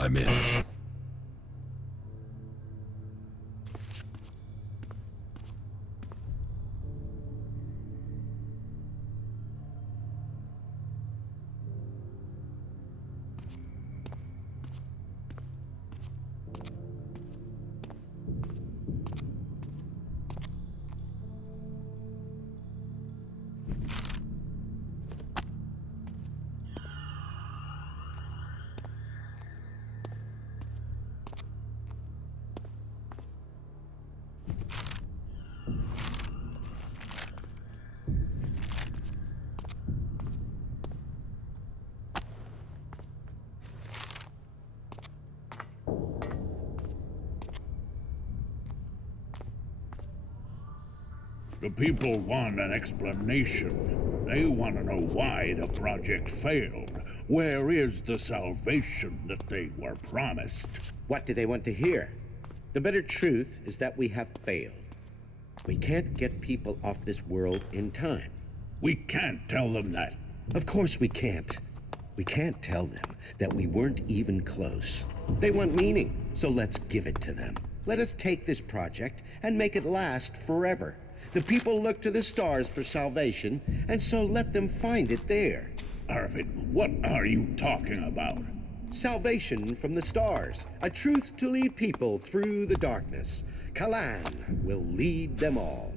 I'm in. The people want an explanation. They want to know why the project failed. Where is the salvation that they were promised? What do they want to hear? The bitter truth is that we have failed. We can't get people off this world in time. We can't tell them that. Of course we can't. We can't tell them that we weren't even close. They want meaning, so let's give it to them. Let us take this project and make it last forever. The people look to the stars for salvation, and so let them find it there. Arvid, what are you talking about? Salvation from the stars, a truth to lead people through the darkness. Kalan will lead them all.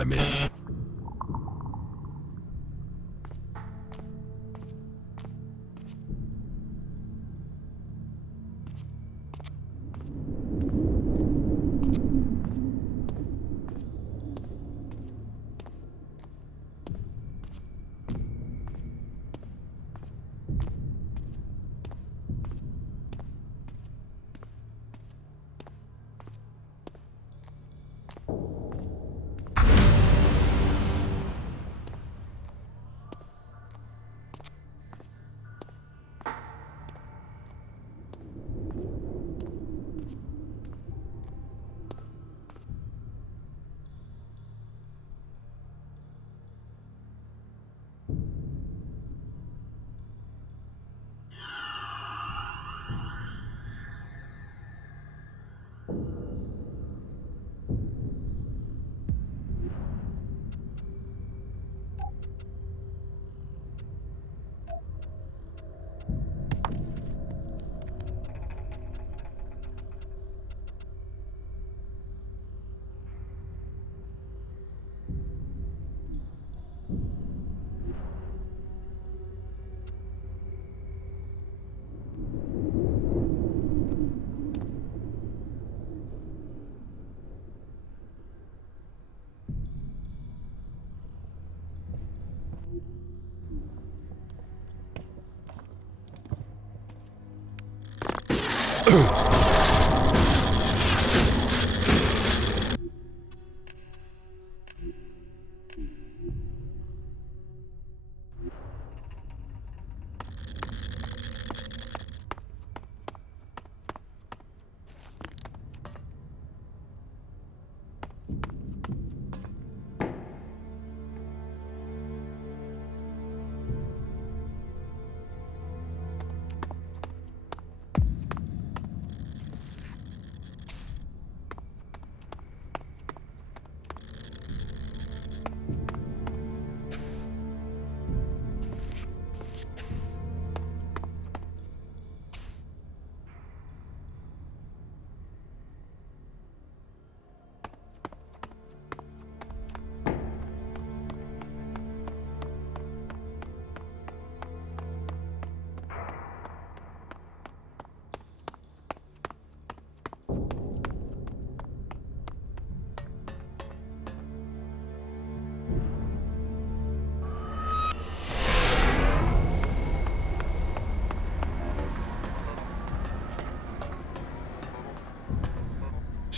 I'm in.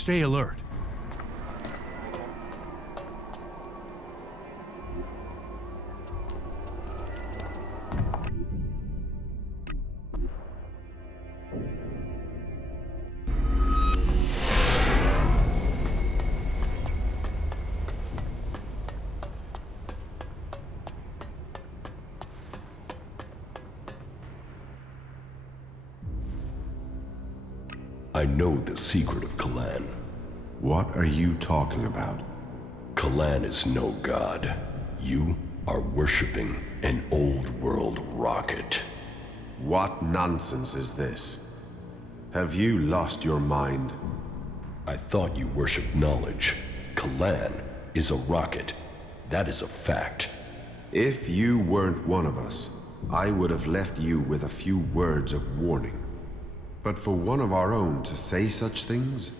Stay alert. I know the secret of Kalan. What are you talking about? Kalan is no god. You are worshipping an old world rocket. What nonsense is this? Have you lost your mind? I thought you worshipped knowledge. Kalan is a rocket. That is a fact. If you weren't one of us, I would have left you with a few words of warning. But for one of our own to say such things?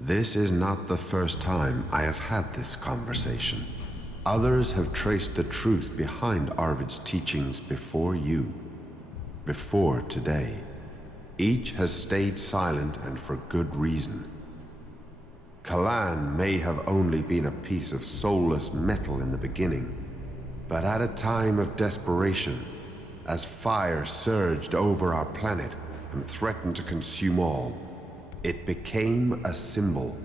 This is not the first time I have had this conversation. Others have traced the truth behind Arvid's teachings before you. Before today. Each has stayed silent and for good reason. Kalan may have only been a piece of soulless metal in the beginning, but at a time of desperation, as fire surged over our planet and threatened to consume all, it became a symbol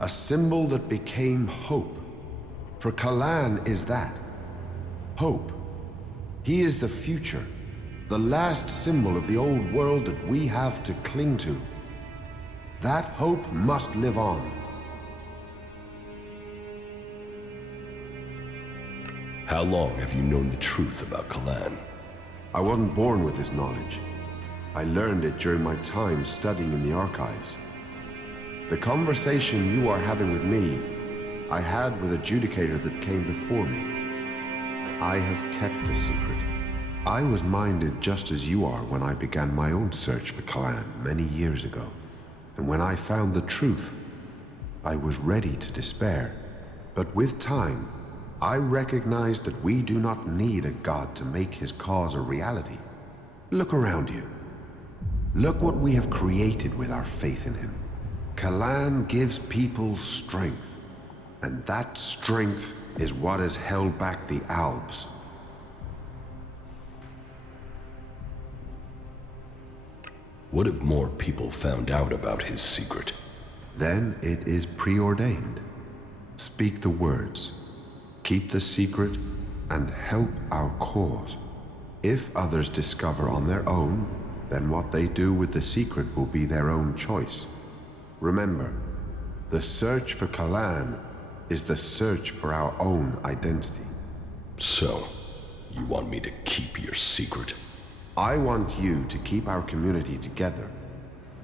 that became hope. For Kalan is that, hope. He is the future, the last symbol of the old world that we have to cling to. That hope must live on. How long have you known the truth about Kalan? I wasn't born with this knowledge. I learned it during my time studying in the archives. The conversation you are having with me, I had with adjudicator that came before me. I have kept the secret. I was minded just as you are when I began my own search for Kalan many years ago. And when I found the truth, I was ready to despair. But with time, I recognized that we do not need a god to make his cause a reality. Look around you. Look what we have created with our faith in him. Kalan gives people strength, and that strength is what has held back the Albs. What if more people found out about his secret? Then it is preordained. Speak the words, keep the secret, and help our cause. If others discover on their own, then what they do with the secret will be their own choice. Remember, the search for Kalan is the search for our own identity. So, you want me to keep your secret? I want you to keep our community together.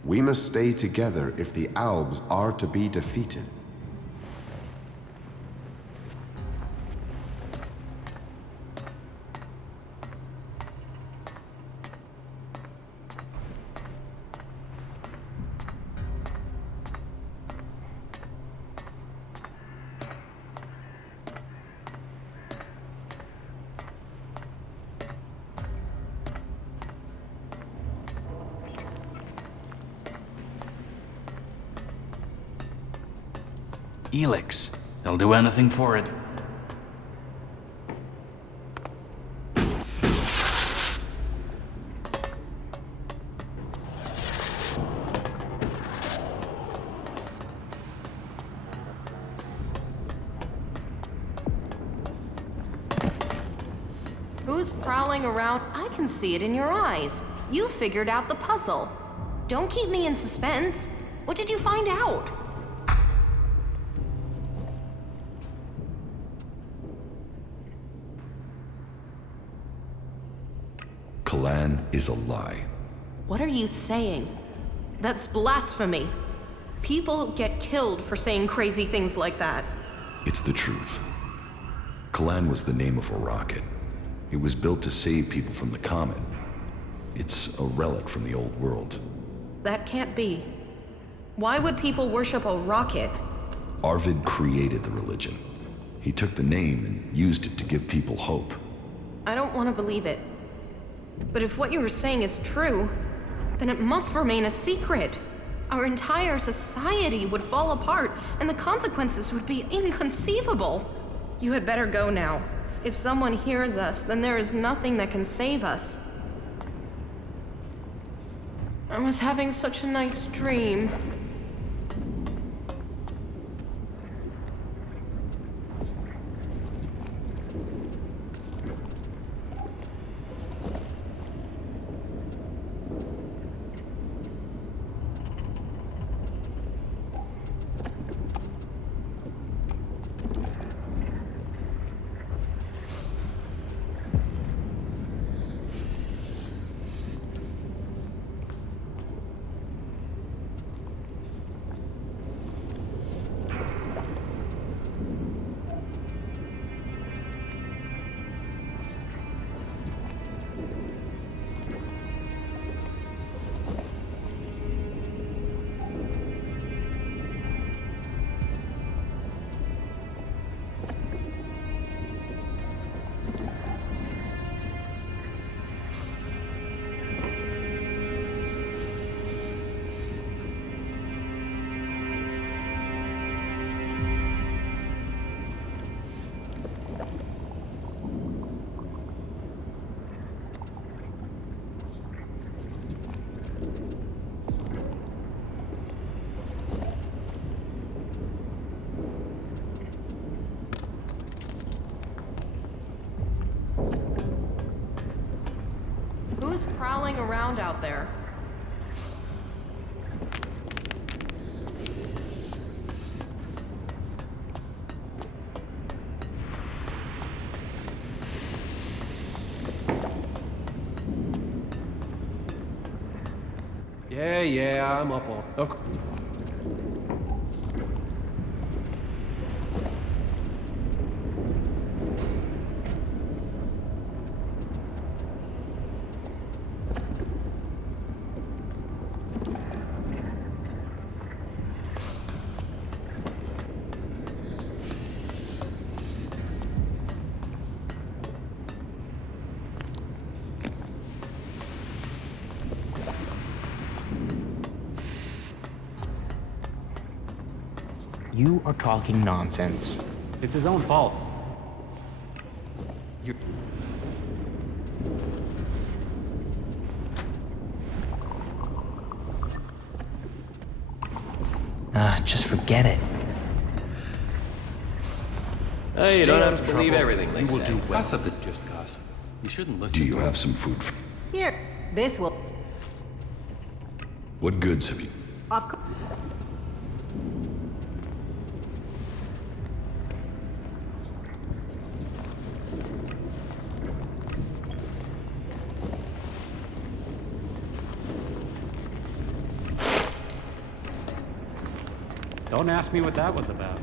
We must stay together if the Albs are to be defeated. ELEX. They'll do anything for it. Who's prowling around? I can see it in your eyes. You figured out the puzzle. Don't keep me in suspense. What did you find out? Kalan is a lie. What are you saying? That's blasphemy. People get killed for saying crazy things like that. It's the truth. Kalan was the name of a rocket. It was built to save people from the comet. It's a relic from the old world. That can't be. Why would people worship a rocket? Arvid created the religion. He took the name and used it to give people hope. I don't want to believe it. But if what you were saying is true, then it must remain a secret. Our entire society would fall apart, and the consequences would be inconceivable. You had better go now. If someone hears us, then there is nothing that can save us. I was having such a nice dream. Who's prowling around out there? Yeah, I'm up on. You are talking nonsense. It's his own fault. Just forget it. Hey, you don't have to believe everything they You will say. do well. Gossip is just gossip. You shouldn't listen Do to you it. have some food? Here, this will. What goods have you? Of course. Don't ask me what that was about.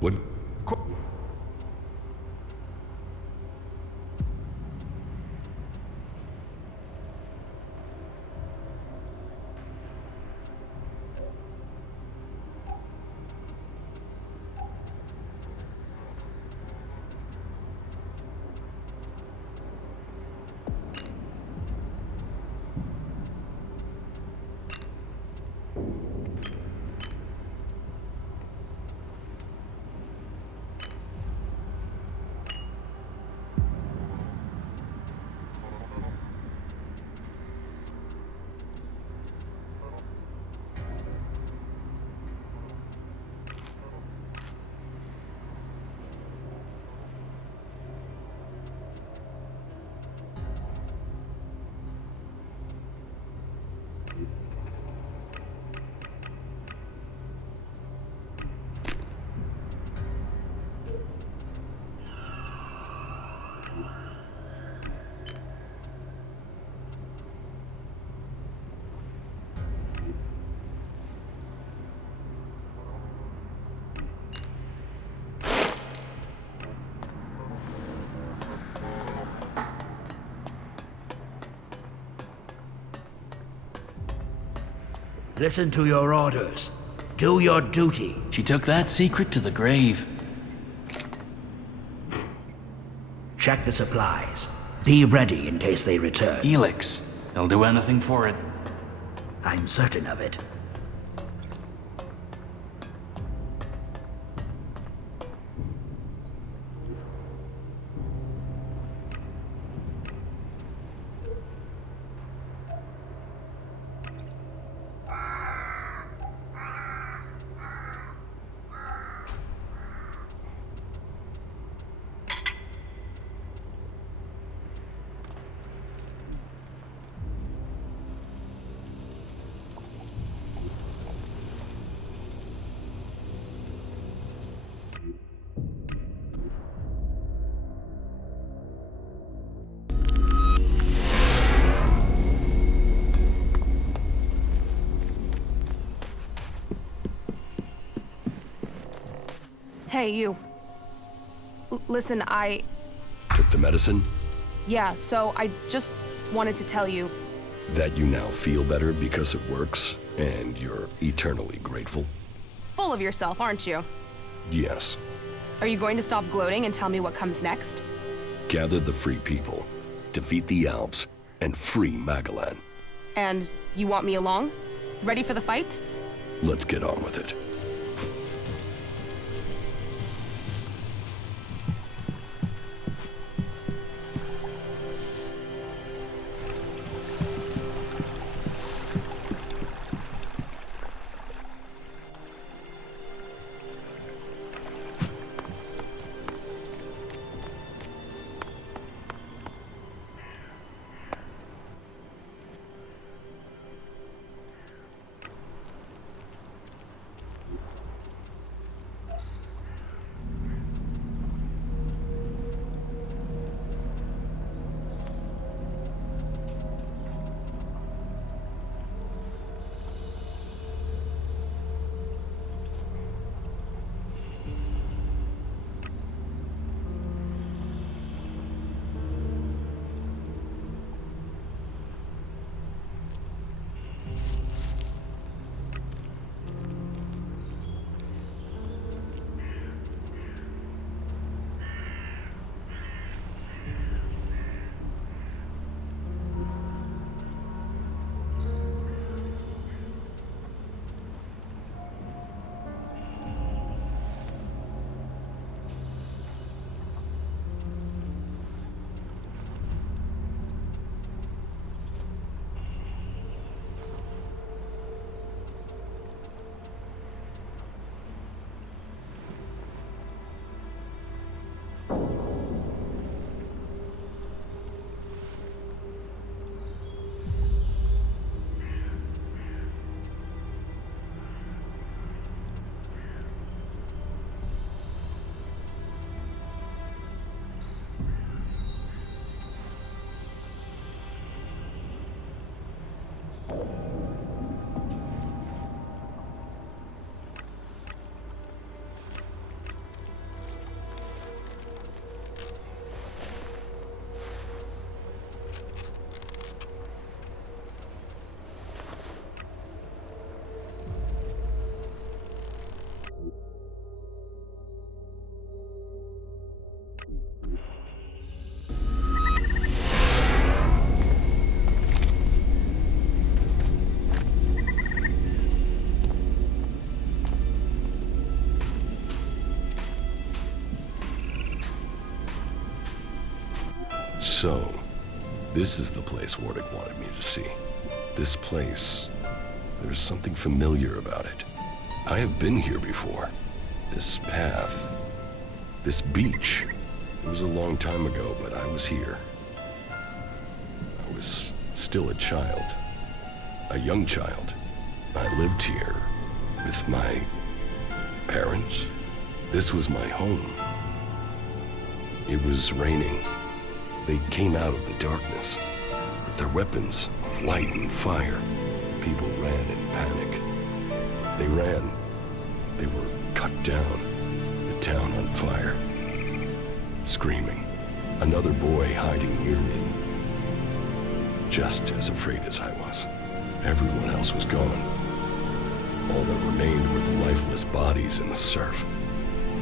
What? Listen to your orders. Do your duty. She took that secret to the grave. Check the supplies. Be ready in case they return. ELEX. They'll do anything for it. I'm certain of it. Hey, you. Listen, Took the medicine? Yeah, so I just wanted to tell you. That you now feel better because it works, and you're eternally grateful? Full of yourself, aren't you? Yes. Are you going to stop gloating and tell me what comes next? Gather the free people, defeat the Alps, and free Magellan. And you want me along? Ready for the fight? Let's get on with it. So, this is the place Wardick wanted me to see. This place, there's something familiar about it. I have been here before. This path, this beach. It was a long time ago, but I was here. I was still a child. A young child. I lived here with my parents. This was my home. It was raining. They came out of the darkness with their weapons of light and fire. People ran in panic. They ran. They were cut down. The town on fire. Screaming. Another boy hiding near me. Just as afraid as I was. Everyone else was gone. All that remained were the lifeless bodies in the surf.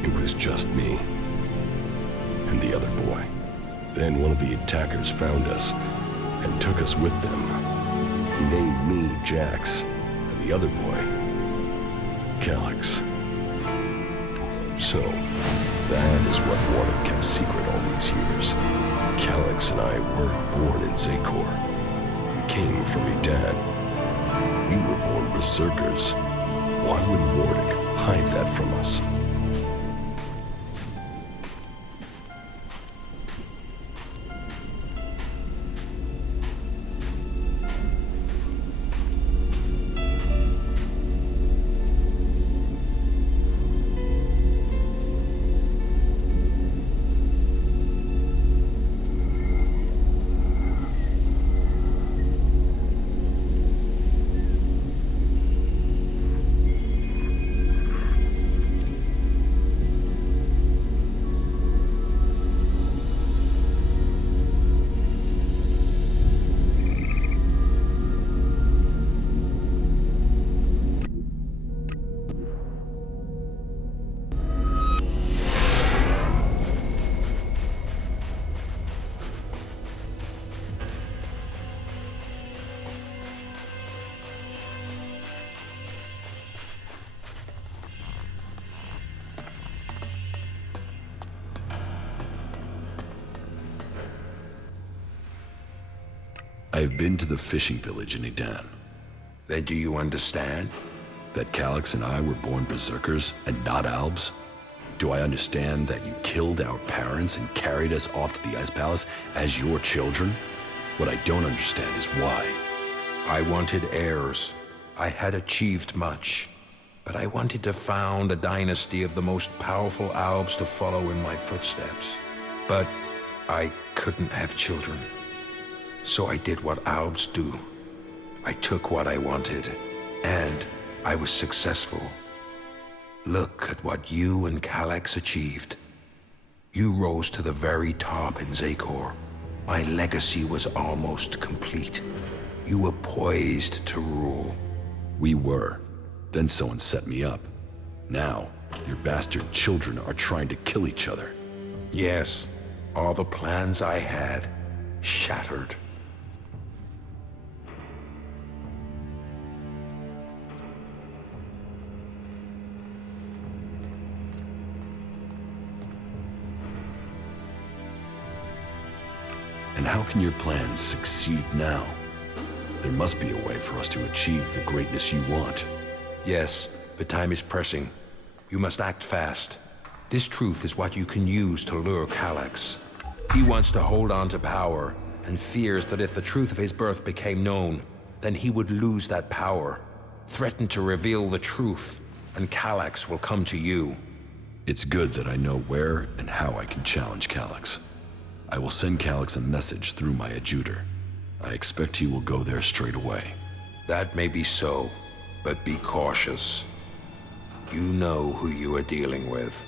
It was just me and the other boy. Then one of the attackers found us and took us with them. He named me Jax, and the other boy, Calyx. So, that is what Wardick kept secret all these years. Calyx and I weren't born in Zakor. We came from Edan. We were born berserkers. Why would Wardick hide that from us? I have been to the fishing village in Edan. Then do you understand? That Calyx and I were born berserkers and not Albs? Do I understand that you killed our parents and carried us off to the Ice Palace as your children? What I don't understand is why. I wanted heirs. I had achieved much. But I wanted to found a dynasty of the most powerful Albs to follow in my footsteps. But I couldn't have children. So I did what Albs do. I took what I wanted, and I was successful. Look at what you and Calyx achieved. You rose to the very top in Zakor. My legacy was almost complete. You were poised to rule. We were. Then someone set me up. Now, your bastard children are trying to kill each other. Yes, all the plans I had shattered. And how can your plans succeed now? There must be a way for us to achieve the greatness you want. Yes, but time is pressing. You must act fast. This truth is what you can use to lure Calyx. He wants to hold on to power, and fears that if the truth of his birth became known, then he would lose that power. Threaten to reveal the truth, and Calyx will come to you. It's good that I know where and how I can challenge Calyx. I will send Calyx a message through my adjutor. I expect he will go there straight away. That may be so, but be cautious. You know who you are dealing with.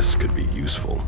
This could be useful.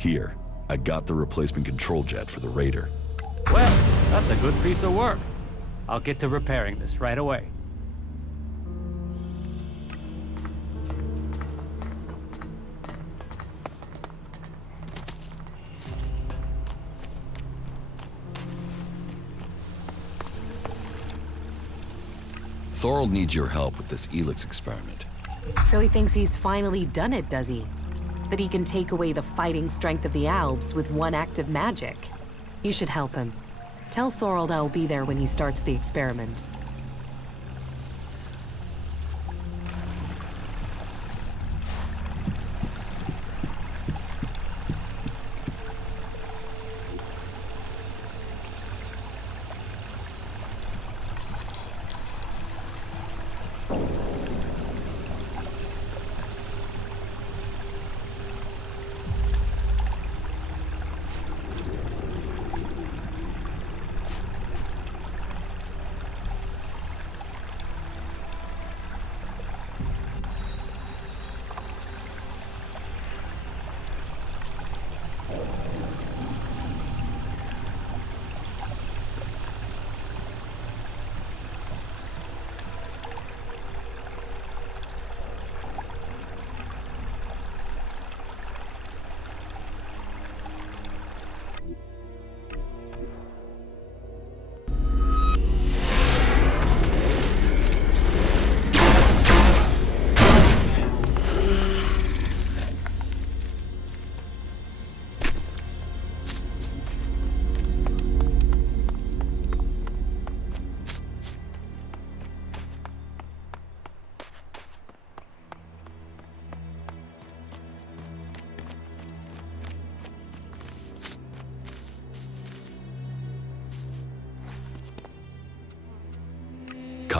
Here, I got the replacement control jet for the Raider. Well, that's a good piece of work. I'll get to repairing this right away. Thorold needs your help with this ELEX experiment. So he thinks he's finally done it, does he? That he can take away the fighting strength of the Alps with one act of magic. You should help him. Tell Thorold I'll be there when he starts the experiment.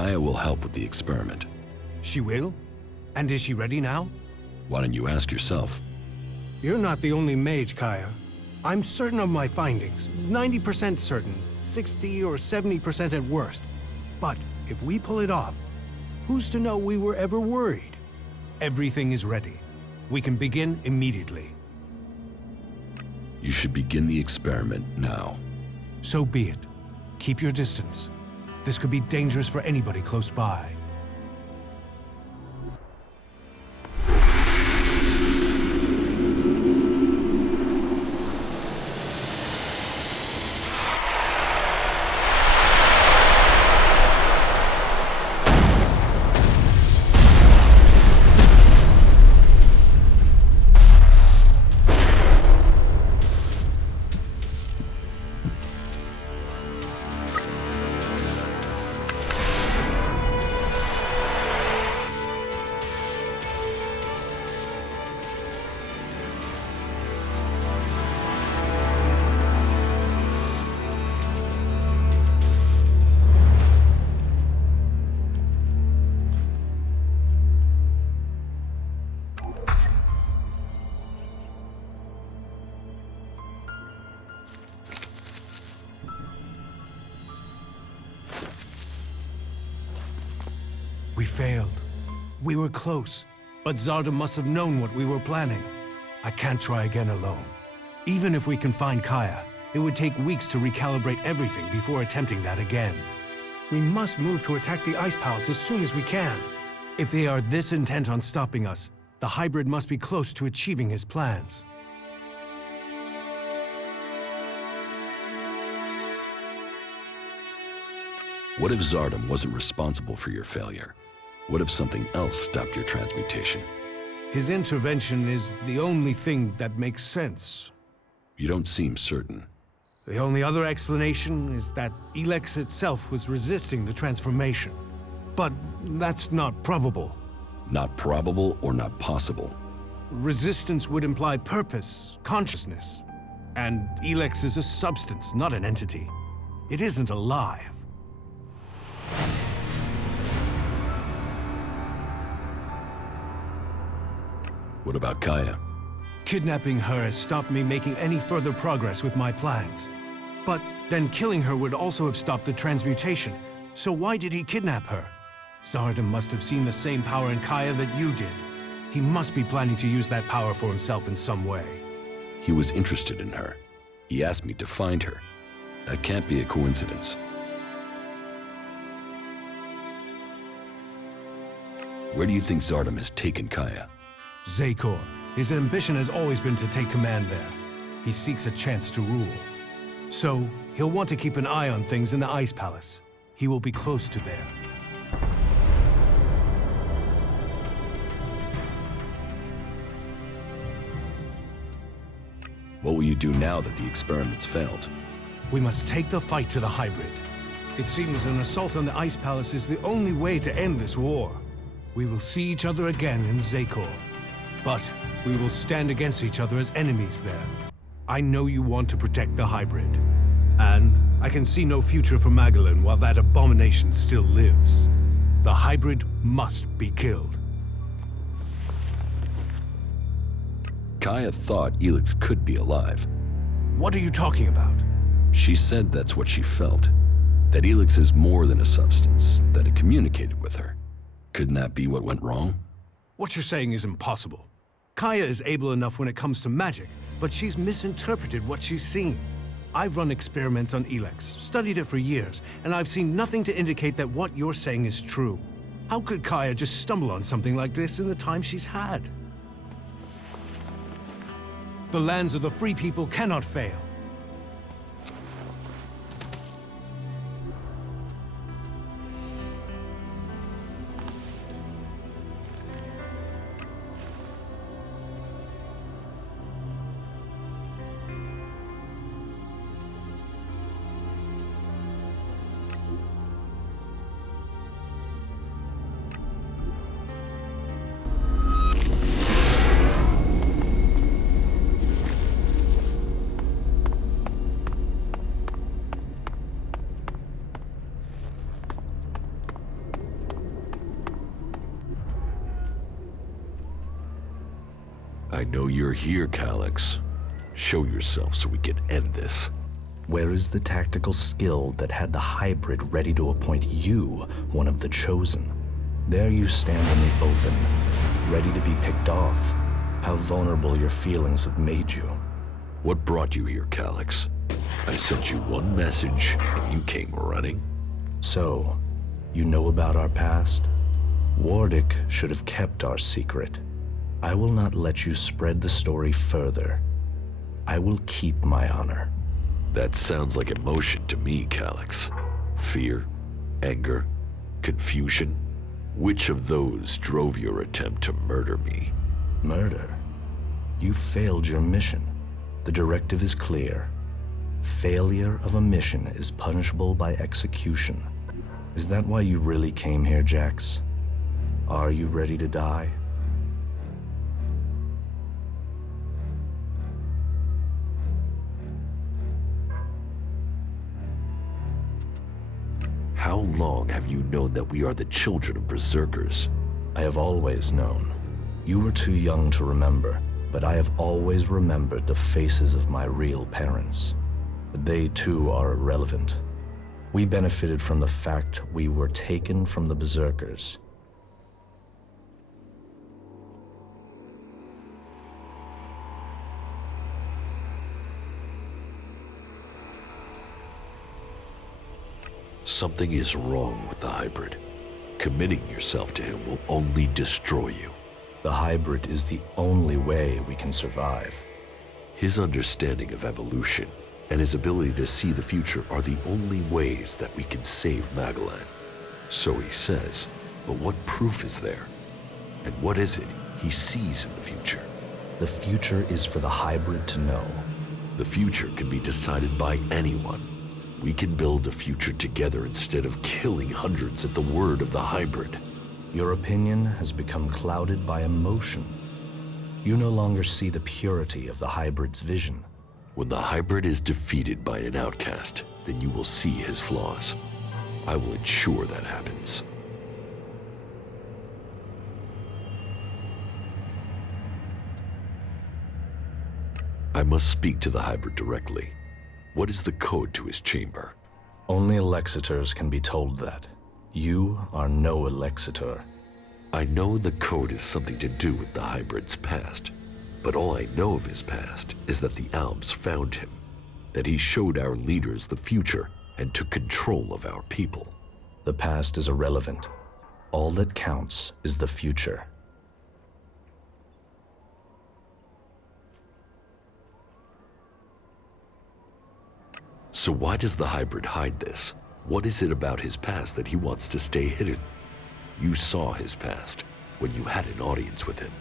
Kaya will help with the experiment. She will? And is she ready now? Why don't you ask yourself? You're not the only mage, Kaya. I'm certain of my findings. 90% certain. 60 or 70% at worst. But if we pull it off, who's to know we were ever worried? Everything is ready. We can begin immediately. You should begin the experiment now. So be it. Keep your distance. This could be dangerous for anybody close by. We failed. We were close, but Zarda must have known what we were planning. I can't try again alone. Even if we can find Kaya, it would take weeks to recalibrate everything before attempting that again. We must move to attack the Ice Palace as soon as we can. If they are this intent on stopping us, the hybrid must be close to achieving his plans. What if Zardom wasn't responsible for your failure? What if something else stopped your transmutation? His intervention is the only thing that makes sense. You don't seem certain. The only other explanation is that ELEX itself was resisting the transformation. But that's not probable. Not probable or not possible? Resistance would imply purpose, consciousness. And ELEX is a substance, not an entity. It isn't alive. What about Kaya? Kidnapping her has stopped me making any further progress with my plans. But then killing her would also have stopped the transmutation. So why did he kidnap her? Zardom must have seen the same power in Kaya that you did. He must be planning to use that power for himself in some way. He was interested in her. He asked me to find her. That can't be a coincidence. Where do you think Zardom has taken Kaya? Zakor. His ambition has always been to take command there. He seeks a chance to rule. So, he'll want to keep an eye on things in the Ice Palace. He will be close to there. What will you do now that the experiment's failed? We must take the fight to the hybrid. It seems an assault on the Ice Palace is the only way to end this war. We will see each other again in Zakor. But we will stand against each other as enemies there. I know you want to protect the hybrid. And I can see no future for Magellan while that abomination still lives. The hybrid must be killed. Kaya thought ELEX could be alive. What are you talking about? She said that's what she felt. That ELEX is more than a substance, that it communicated with her. Couldn't that be what went wrong? What you're saying is impossible. Kaya is able enough when it comes to magic, but she's misinterpreted what she's seen. I've run experiments on ELEX, studied it for years, and I've seen nothing to indicate that what you're saying is true. How could Kaya just stumble on something like this in the time she's had? The lands of the free people cannot fail. I know you're here, Calyx. Show yourself so we can end this. Where is the tactical skill that had the hybrid ready to appoint you one of the chosen? There you stand in the open, ready to be picked off. How vulnerable your feelings have made you. What brought you here, Calyx? I sent you one message, and you came running. So, you know about our past? Wardic should have kept our secret. I will not let you spread the story further. I will keep my honor. That sounds like emotion to me, Calyx. Fear, anger, confusion. Which of those drove your attempt to murder me? Murder? You failed your mission. The directive is clear. Failure of a mission is punishable by execution. Is that why you really came here, Jax? Are you ready to die? How long have you known that we are the children of berserkers? I have always known. You were too young to remember, but I have always remembered the faces of my real parents. But they too are irrelevant. We benefited from the fact we were taken from the berserkers. Something is wrong with the hybrid. Committing yourself to him will only destroy you. The hybrid is the only way we can survive. His understanding of evolution and his ability to see the future are the only ways that we can save Magellan. So he says, but what proof is there? And what is it he sees in the future? The future is for the hybrid to know. The future can be decided by anyone. We can build a future together instead of killing hundreds at the word of the hybrid. Your opinion has become clouded by emotion. You no longer see the purity of the hybrid's vision. When the hybrid is defeated by an outcast, then you will see his flaws. I will ensure that happens. I must speak to the hybrid directly. What is the code to his chamber? Only Elexitors can be told that. You are no Elexitor. I know the code has something to do with the hybrid's past, but all I know of his past is that the Alps found him, that he showed our leaders the future and took control of our people. The past is irrelevant. All that counts is the future. So why does the hybrid hide this? What is it about his past that he wants to stay hidden? You saw his past when you had an audience with him.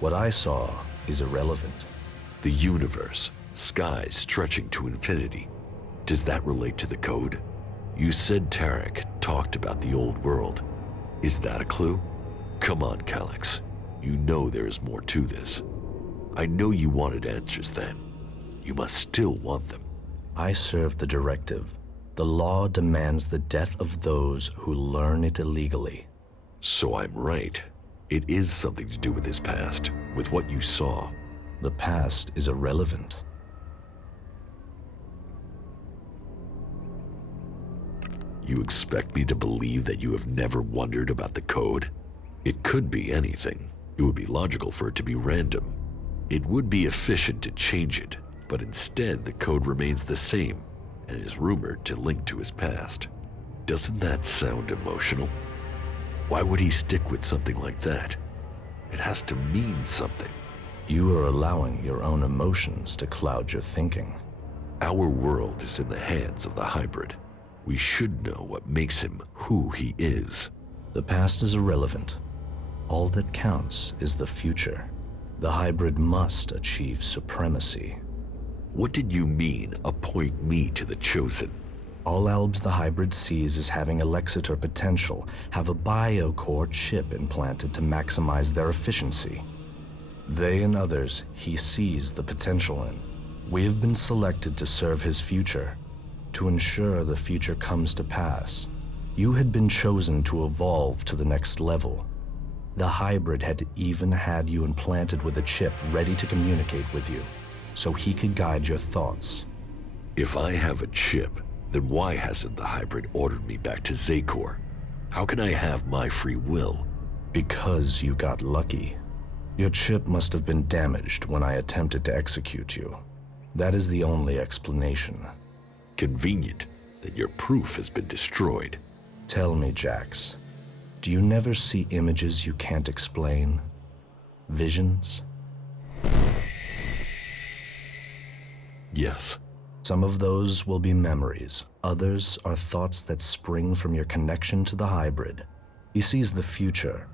What I saw is irrelevant. The universe, skies stretching to infinity. Does that relate to the code? You said Tarek talked about the old world. Is that a clue? Come on, Calyx. You know there is more to this. I know you wanted answers then. You must still want them. I serve the directive. The law demands the death of those who learn it illegally. So I'm right. It is something to do with his past, with what you saw. The past is irrelevant. You expect me to believe that you have never wondered about the code? It could be anything. It would be logical for it to be random. It would be efficient to change it, but instead the code remains the same and is rumored to link to his past. Doesn't that sound emotional? Why would he stick with something like that? It has to mean something. You are allowing your own emotions to cloud your thinking. Our world is in the hands of the hybrid. We should know what makes him who he is. The past is irrelevant. All that counts is the future. The hybrid must achieve supremacy. What did you mean, appoint me to the chosen? All Albs the hybrid sees as having Elexitor potential have a biocore chip implanted to maximize their efficiency. They and others he sees the potential in. We have been selected to serve his future, to ensure the future comes to pass. You had been chosen to evolve to the next level. The hybrid had even had you implanted with a chip ready to communicate with you, so he could guide your thoughts. If I have a chip, then why hasn't the hybrid ordered me back to Zakor? How can I have my free will? Because you got lucky. Your chip must have been damaged when I attempted to execute you. That is the only explanation. Convenient that your proof has been destroyed. Tell me, Jax, do you never see images you can't explain? Visions? Yes. Some of those will be memories. Others are thoughts that spring from your connection to the hybrid. He sees the future,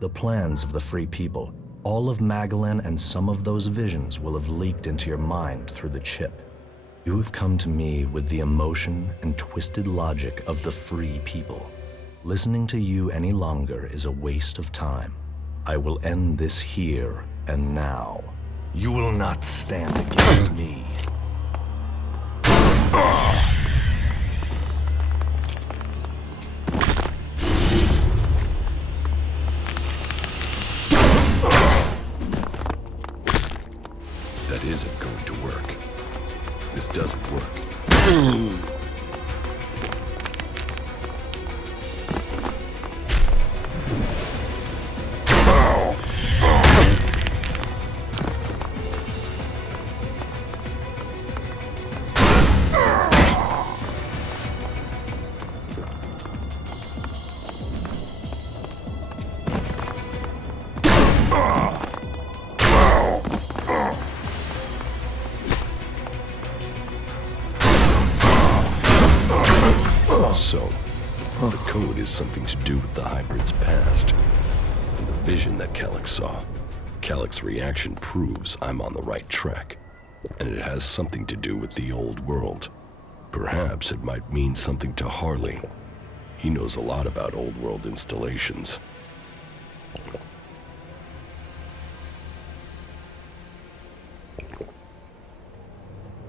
the plans of the free people. All of Magalan and some of those visions will have leaked into your mind through the chip. You have come to me with the emotion and twisted logic of the free people. Listening to you any longer is a waste of time. I will end this here and now. You will not stand against me. That isn't going to work. This doesn't work. So, the code is something to do with the hybrid's past. And the vision that Calyx saw. Calyx's reaction proves I'm on the right track. And it has something to do with the old world. Perhaps it might mean something to Harley. He knows a lot about old world installations.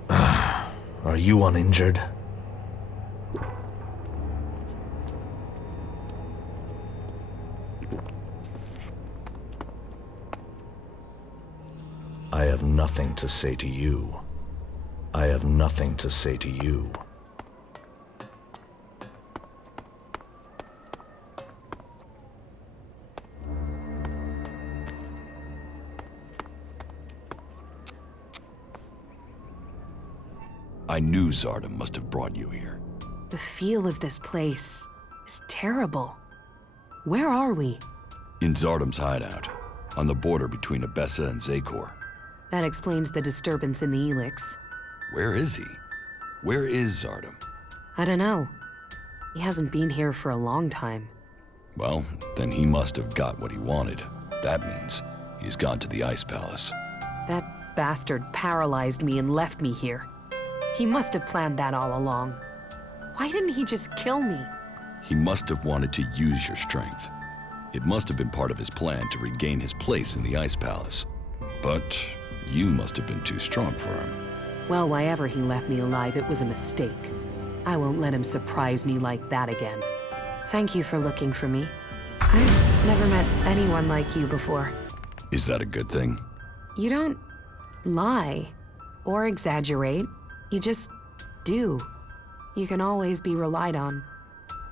Are you uninjured? I have nothing to say to you. I have nothing to say to you. I knew Zardom must have brought you here. The feel of this place is terrible. Where are we? In Zardom's hideout, on the border between Abessa and Zakor. That explains the disturbance in the ELEX. Where is he? Where is Zardom? I don't know. He hasn't been here for a long time. Well, then he must have got what he wanted. That means he's gone to the Ice Palace. That bastard paralyzed me and left me here. He must have planned that all along. Why didn't he just kill me? He must have wanted to use your strength. It must have been part of his plan to regain his place in the Ice Palace. But you must have been too strong for him. Well, why ever he left me alive, it was a mistake. I won't let him surprise me like that again. Thank you for looking for me. I've never met anyone like you before. Is that a good thing? You don't lie or exaggerate. You just do. You can always be relied on.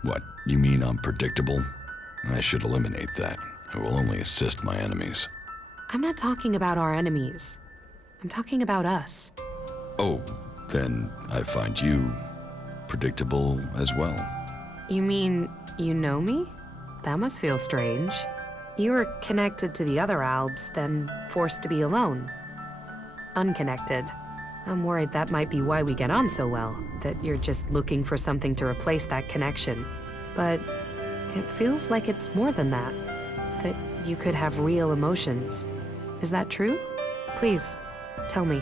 What, you mean I'm predictable? I should eliminate that. I will only assist my enemies. I'm not talking about our enemies. I'm talking about us. Oh, then I find you predictable as well. You mean you know me? That must feel strange. You were connected to the other Albs, then forced to be alone. Unconnected. I'm worried that might be why we get on so well, that you're just looking for something to replace that connection. But it feels like it's more than that. That you could have real emotions. Is that true? Please, tell me.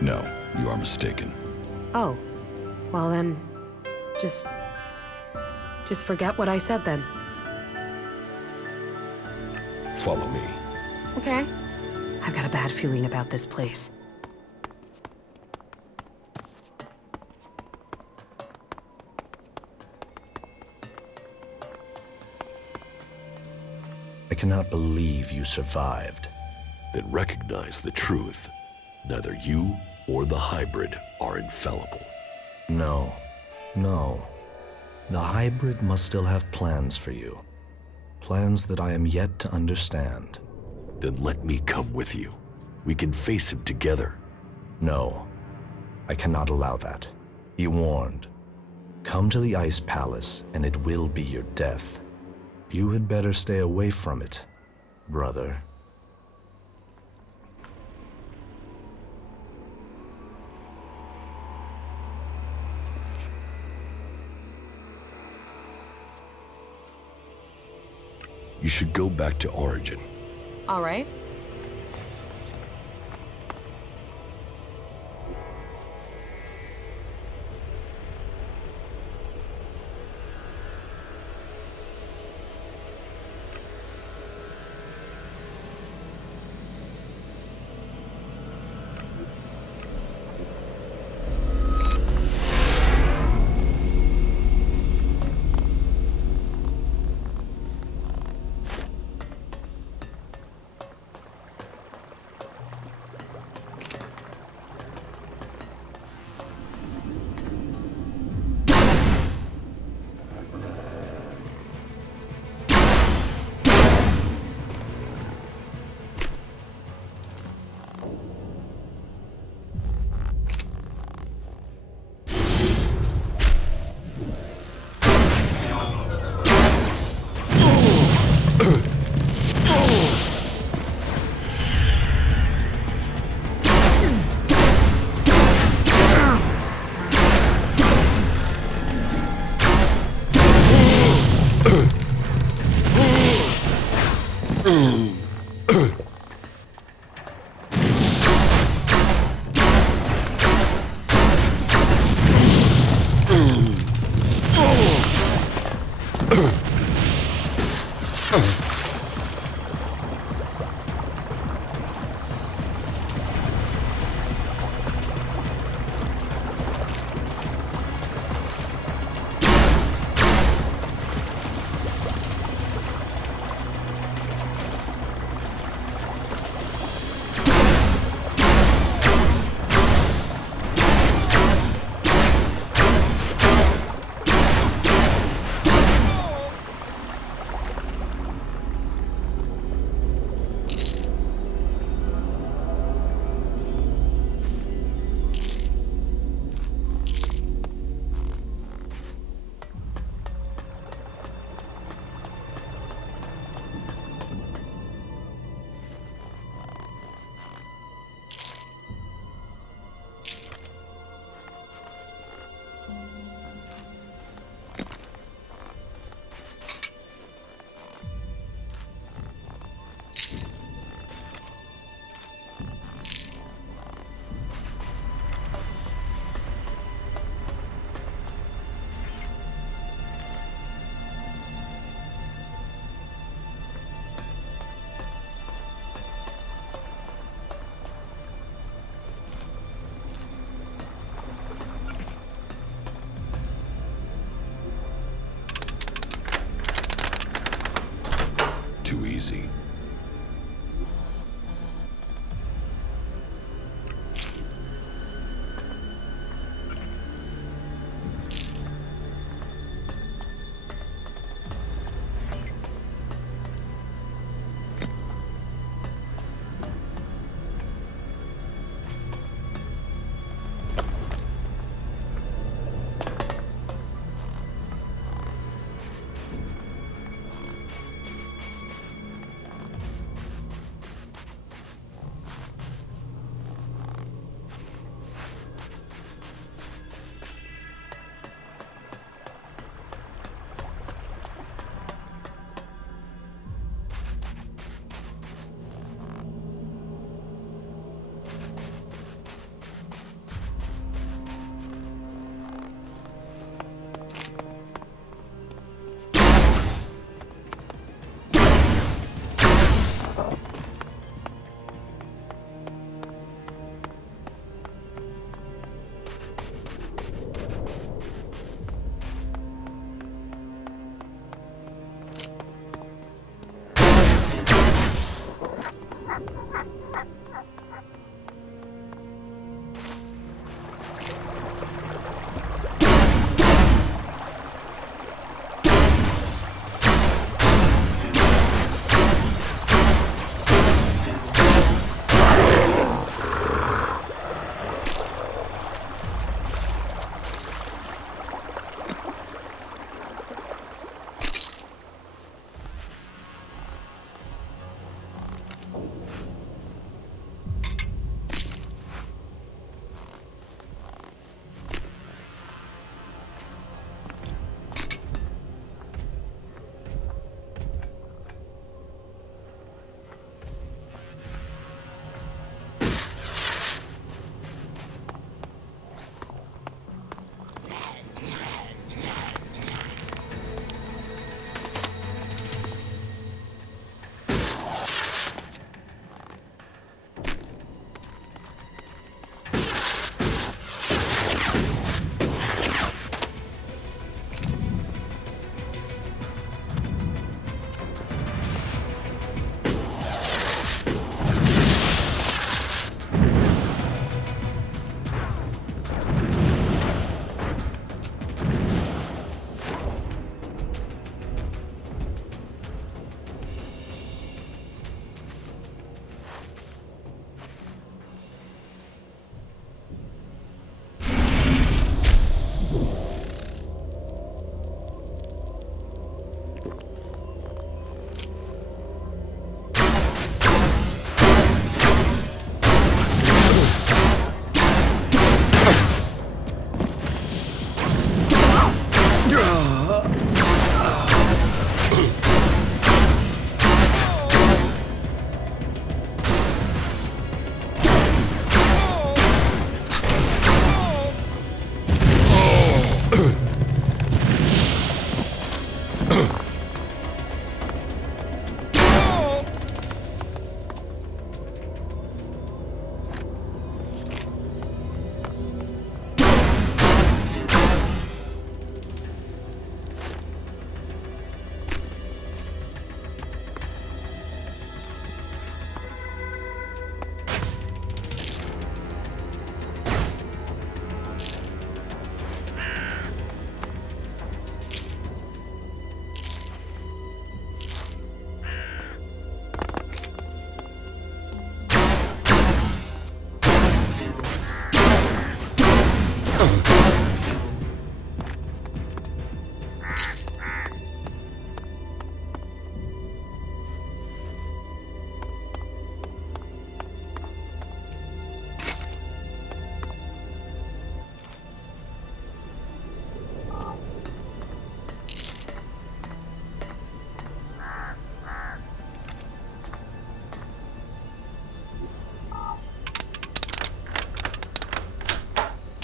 No, you are mistaken. Oh, well then, just forget what I said then. Follow me. Okay, I've got a bad feeling about this place. I cannot believe you survived. Then recognize the truth. Neither you or the hybrid are infallible. No. The hybrid must still have plans for you. Plans that I am yet to understand. Then let me come with you. We can face him together. No. I cannot allow that. Be warned. Come to the Ice Palace, and it will be your death. You had better stay away from it, brother. You should go back to Origin. All right.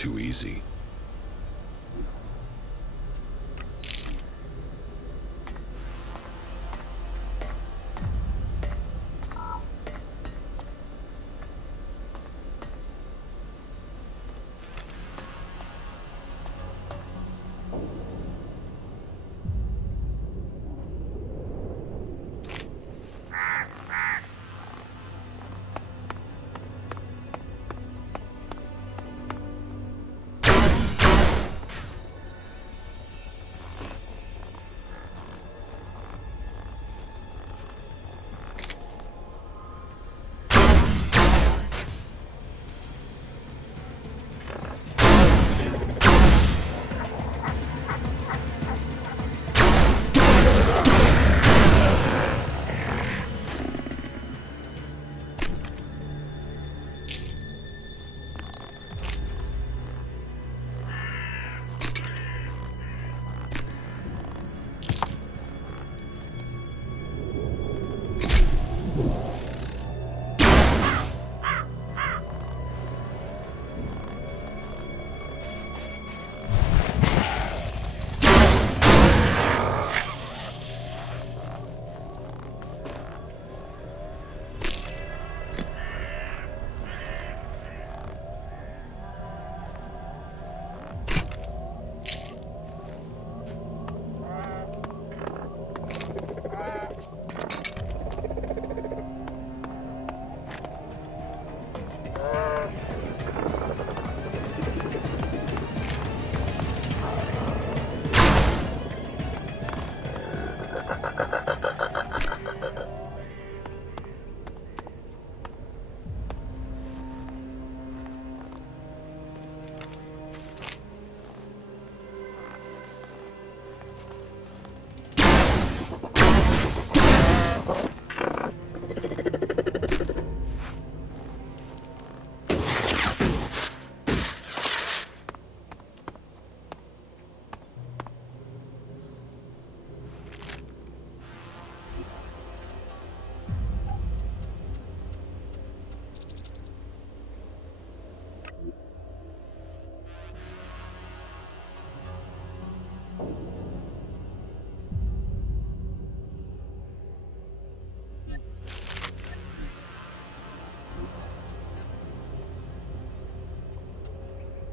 Too easy.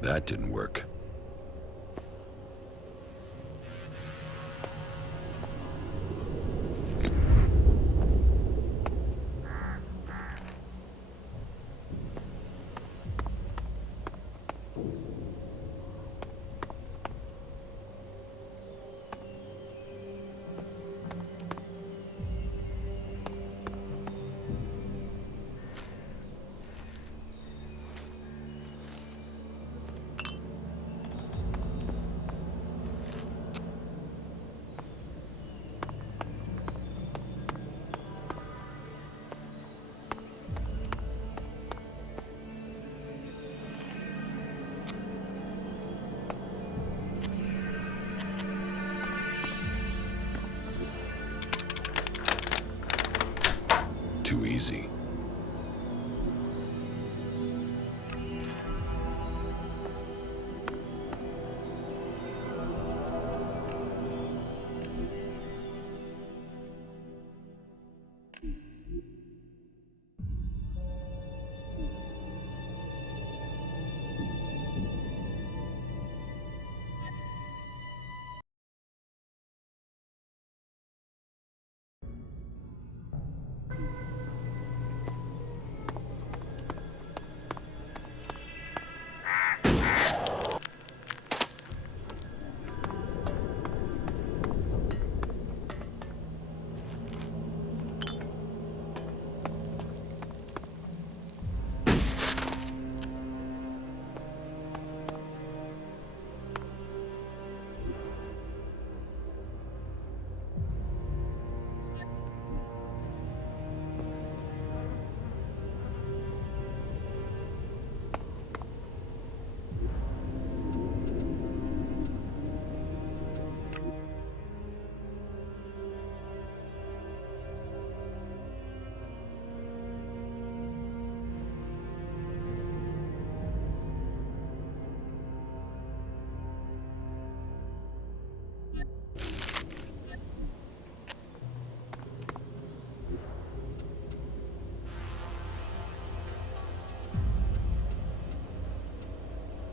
That didn't work. easy.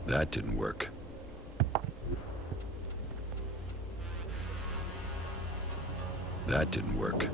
That didn't work. That didn't work.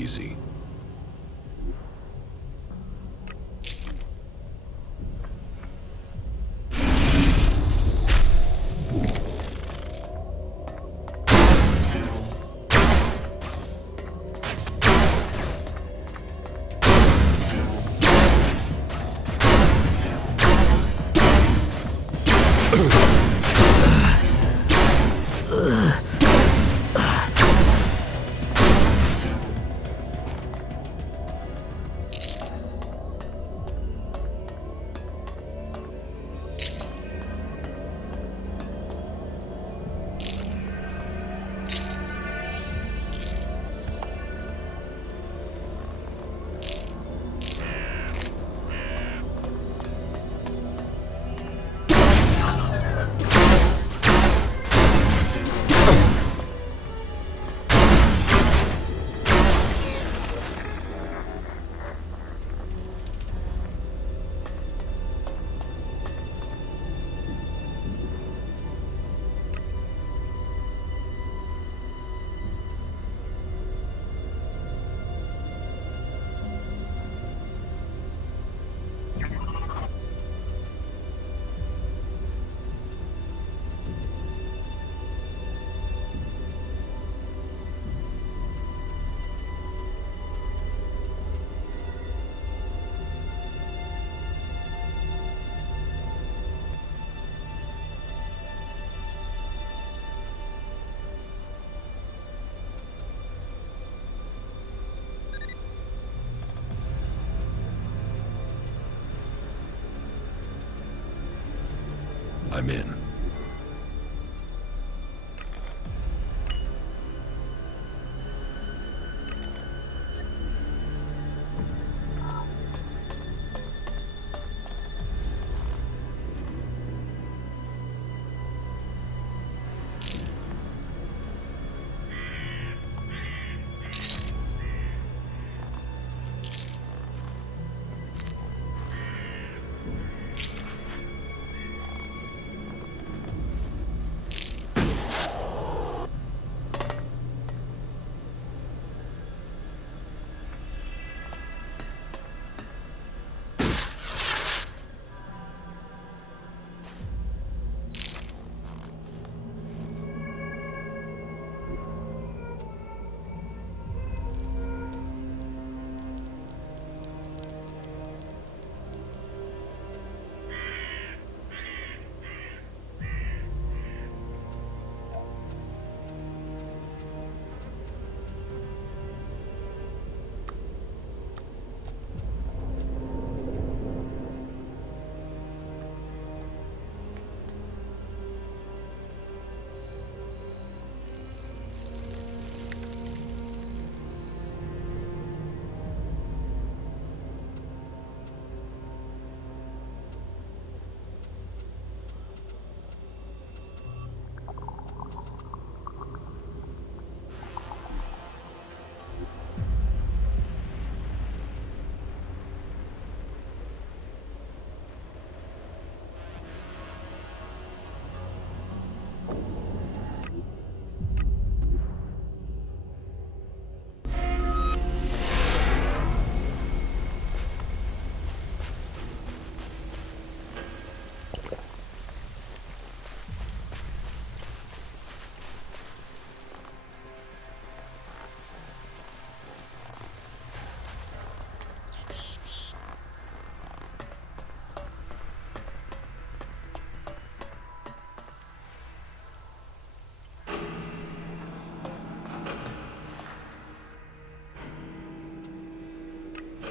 easy. I'm in.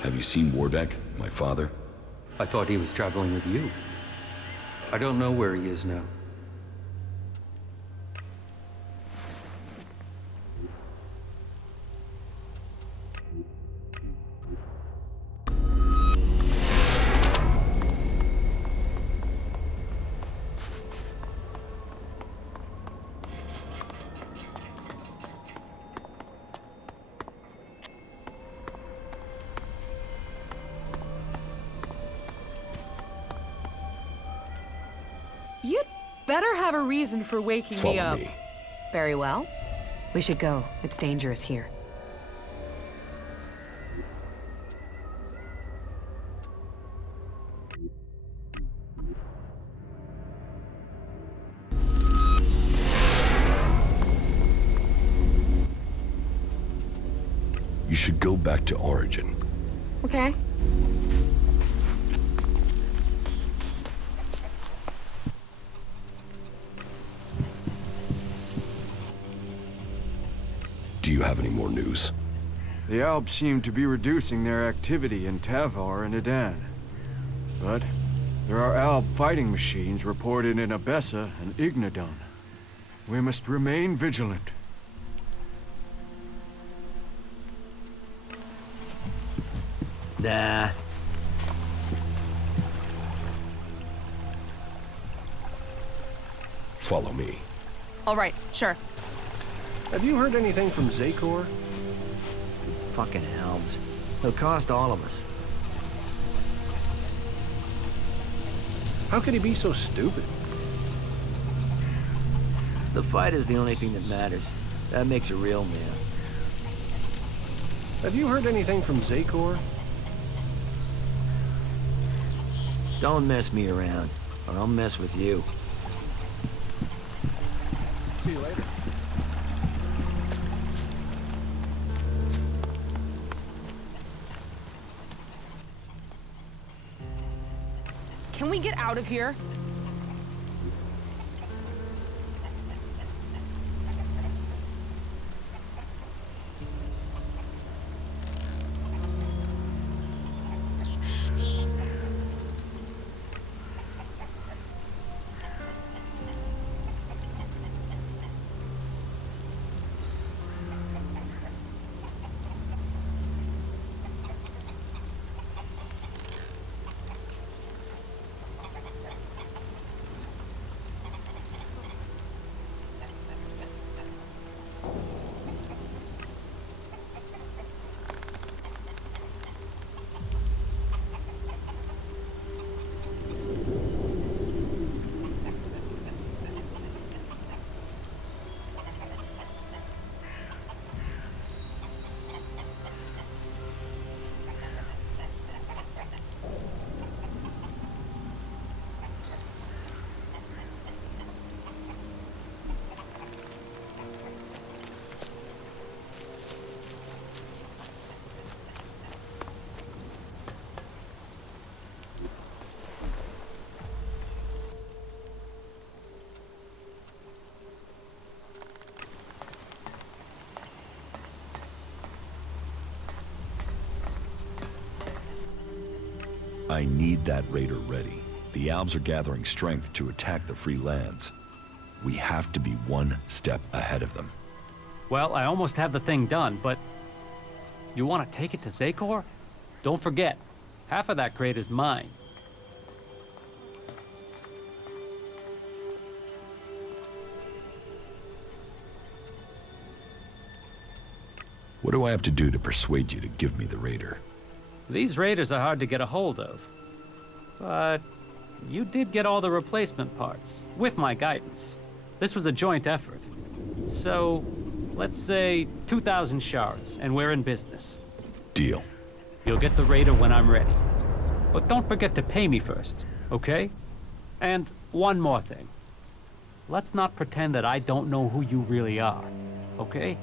Have you seen Warbeck, my father? I thought he was traveling with you. I don't know where he is now. You'd better have a reason for waking me up. Me. Very well. We should go. It's dangerous here. should go back to Origin. Okay. Do you have any more news? The Alps seem to be reducing their activity in Tavar and Edan. But there are Alp fighting machines reported in Abessa and Ignadon. We must remain vigilant. Nah. Follow me. All right, sure. Have you heard anything from Zakor? Fucking elves. They'll cost all of us. How could he be so stupid? The fight is the only thing that matters. That makes a real man. Have you heard anything from Zakor? Don't mess me around, or I'll mess with you. See you later. Can we get out of here? I need that raider ready. The Albs are gathering strength to attack the free lands. We have to be one step ahead of them. Well, I almost have the thing done, but... You want to take it to Zakor? Don't forget, half of that crate is mine. What do I have to do to persuade you to give me the raider? These raiders are hard to get a hold of. But you did get all the replacement parts, with my guidance. This was a joint effort. So, let's say 2,000 shards, and we're in business. Deal. You'll get the raider when I'm ready. But don't forget to pay me first, okay? And one more thing. Let's not pretend that I don't know who you really are, okay?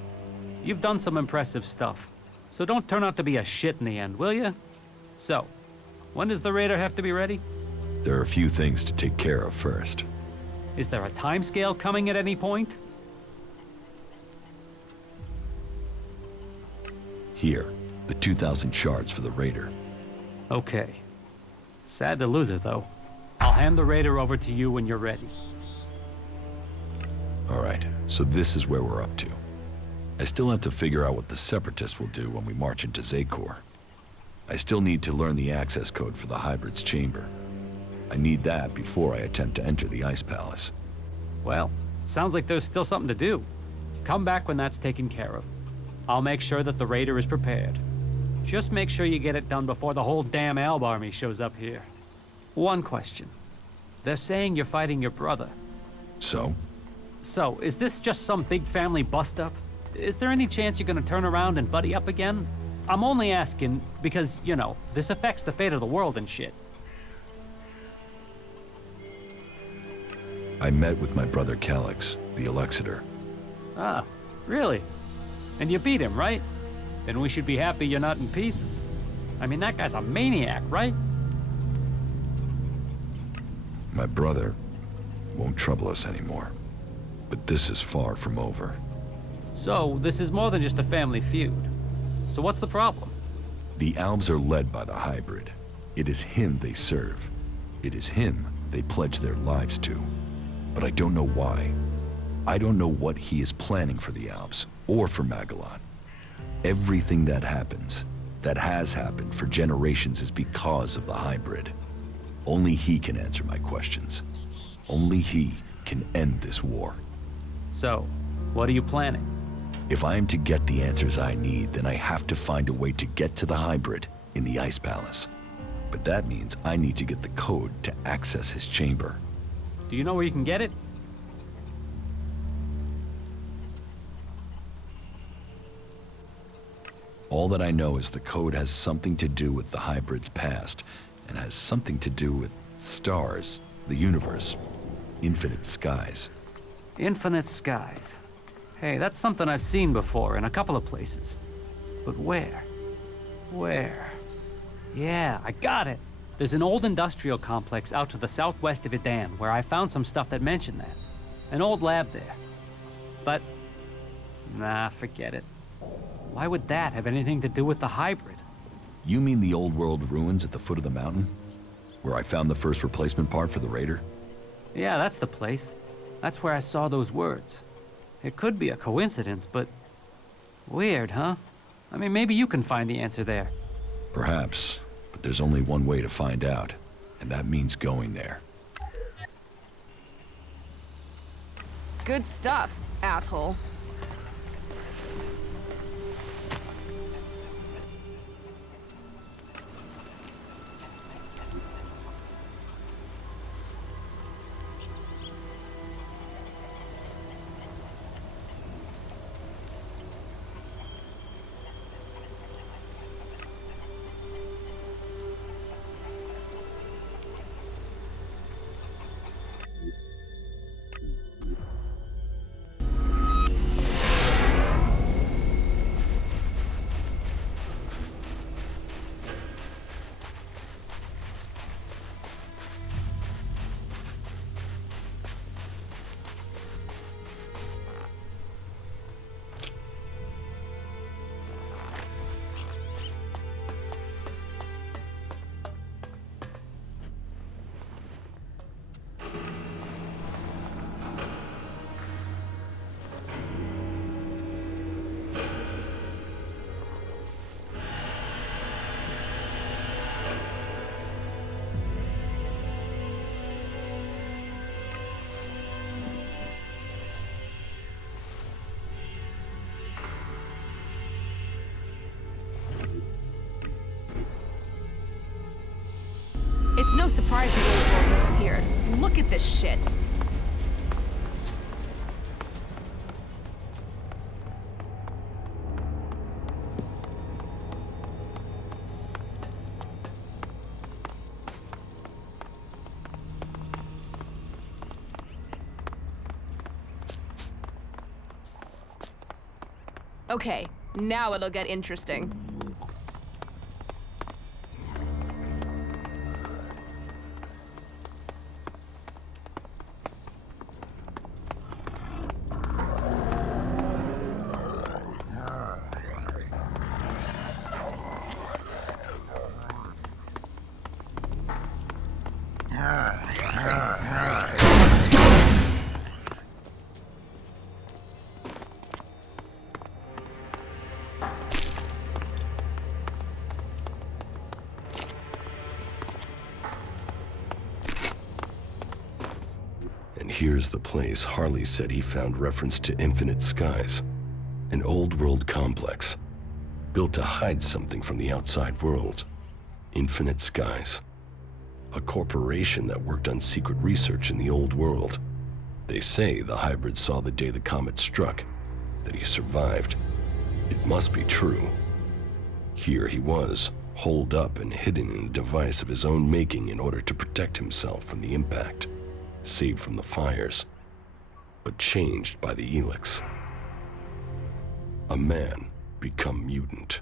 You've done some impressive stuff. So don't turn out to be a shit in the end, will you? So, when does the raider have to be ready? There are a few things to take care of first. Is there a timescale coming at any point? Here, the 2,000 shards for the raider. Okay. Sad to lose it, though. I'll hand the raider over to you when you're ready. All right, so this is where we're up to. I still have to figure out what the Separatists will do when we march into Zakor. I still need to learn the access code for the Hybrid's chamber. I need that before I attempt to enter the Ice Palace. Well, it sounds like there's still something to do. Come back when that's taken care of. I'll make sure that the raider is prepared. Just make sure you get it done before the whole damn Alb army shows up here. One question. They're saying you're fighting your brother. So? So, is this just some big family bust-up? Is there any chance you're gonna turn around and buddy up again? I'm only asking because, you know, this affects the fate of the world and shit. I met with my brother Calyx, the Elexiter. Ah, really? And you beat him, right? then we should be happy you're not in pieces. I mean, that guy's a maniac, right? My brother won't trouble us anymore. But this is far from over. So, this is more than just a family feud. So what's the problem? The Albs are led by the hybrid. It is him they serve. It is him they pledge their lives to. But I don't know why. I don't know what he is planning for the Albs, or for Magellan. Everything that happens, that has happened for generations, is because of the hybrid. Only he can answer my questions. Only he can end this war. So, what are you planning? If I am to get the answers I need, then I have to find a way to get to the hybrid in the Ice Palace. But that means I need to get the code to access his chamber. Do you know where you can get it? All that I know is the code has something to do with the hybrid's past, and has something to do with stars, the universe, infinite skies. Infinite skies. Hey, that's something I've seen before in a couple of places. But where? Where? Yeah, I got it. There's an old industrial complex out to the southwest of Edan where I found some stuff that mentioned that. An old lab there. But, nah, forget it. Why would that have anything to do with the hybrid? You mean the old world ruins at the foot of the mountain? Where I found the first replacement part for the Raider? Yeah, that's the place. That's where I saw those words. It could be a coincidence, but weird, huh? I mean, maybe you can find the answer there. Perhaps, but there's only one way to find out, and that means going there. Good stuff, asshole. It's no surprise the old world disappeared. Look at this shit. Okay, now it'll get interesting. And here's the place Harley said he found reference to infinite skies. An old world complex, built to hide something from the outside world. Infinite Skies. A corporation that worked on secret research in the old world. They say the hybrid saw the day the comet struck, that he survived. It must be true. Here he was, holed up and hidden in a device of his own making in order to protect himself from the impact, saved from the fires, but changed by the ELEX. A man become mutant.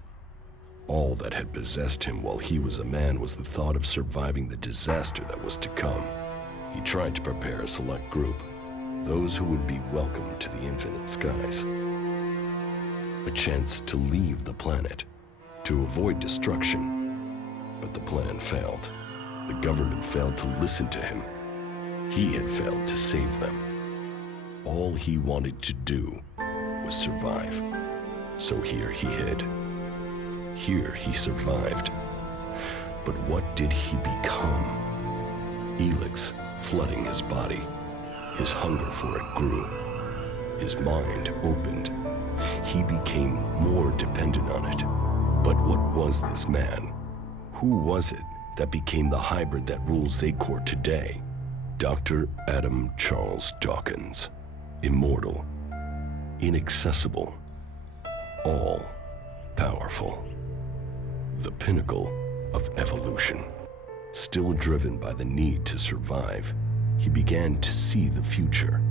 All that had possessed him while he was a man was the thought of surviving the disaster that was to come. He tried to prepare a select group, those who would be welcomed to the infinite skies. A chance to leave the planet, to avoid destruction. But the plan failed. The government failed to listen to him. He had failed to save them. All he wanted to do was survive. So here he hid. Here he survived. But what did he become? ELEX flooding his body. His hunger for it grew. His mind opened. He became more dependent on it. But what was this man? Who was it that became the hybrid that rules Zakor today? Dr. Adam Charles Dawkins. Immortal. Inaccessible. All-powerful. The pinnacle of evolution. Still driven by the need to survive, he began to see the future.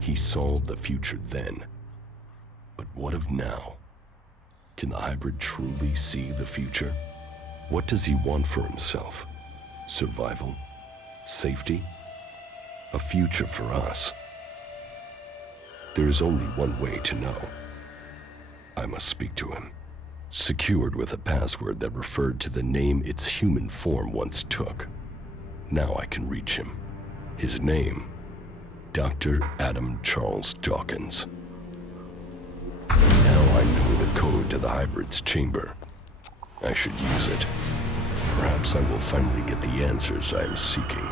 He saw the future then. But what of now? Can the hybrid truly see the future? What does he want for himself? Survival? Safety? A future for us? There is only one way to know. I must speak to him. Secured with a password that referred to the name its human form once took. Now I can reach him. His name, Dr. Adam Charles Dawkins. Now I know the code to the hybrid's chamber. I should use it. Perhaps I will finally get the answers I am seeking.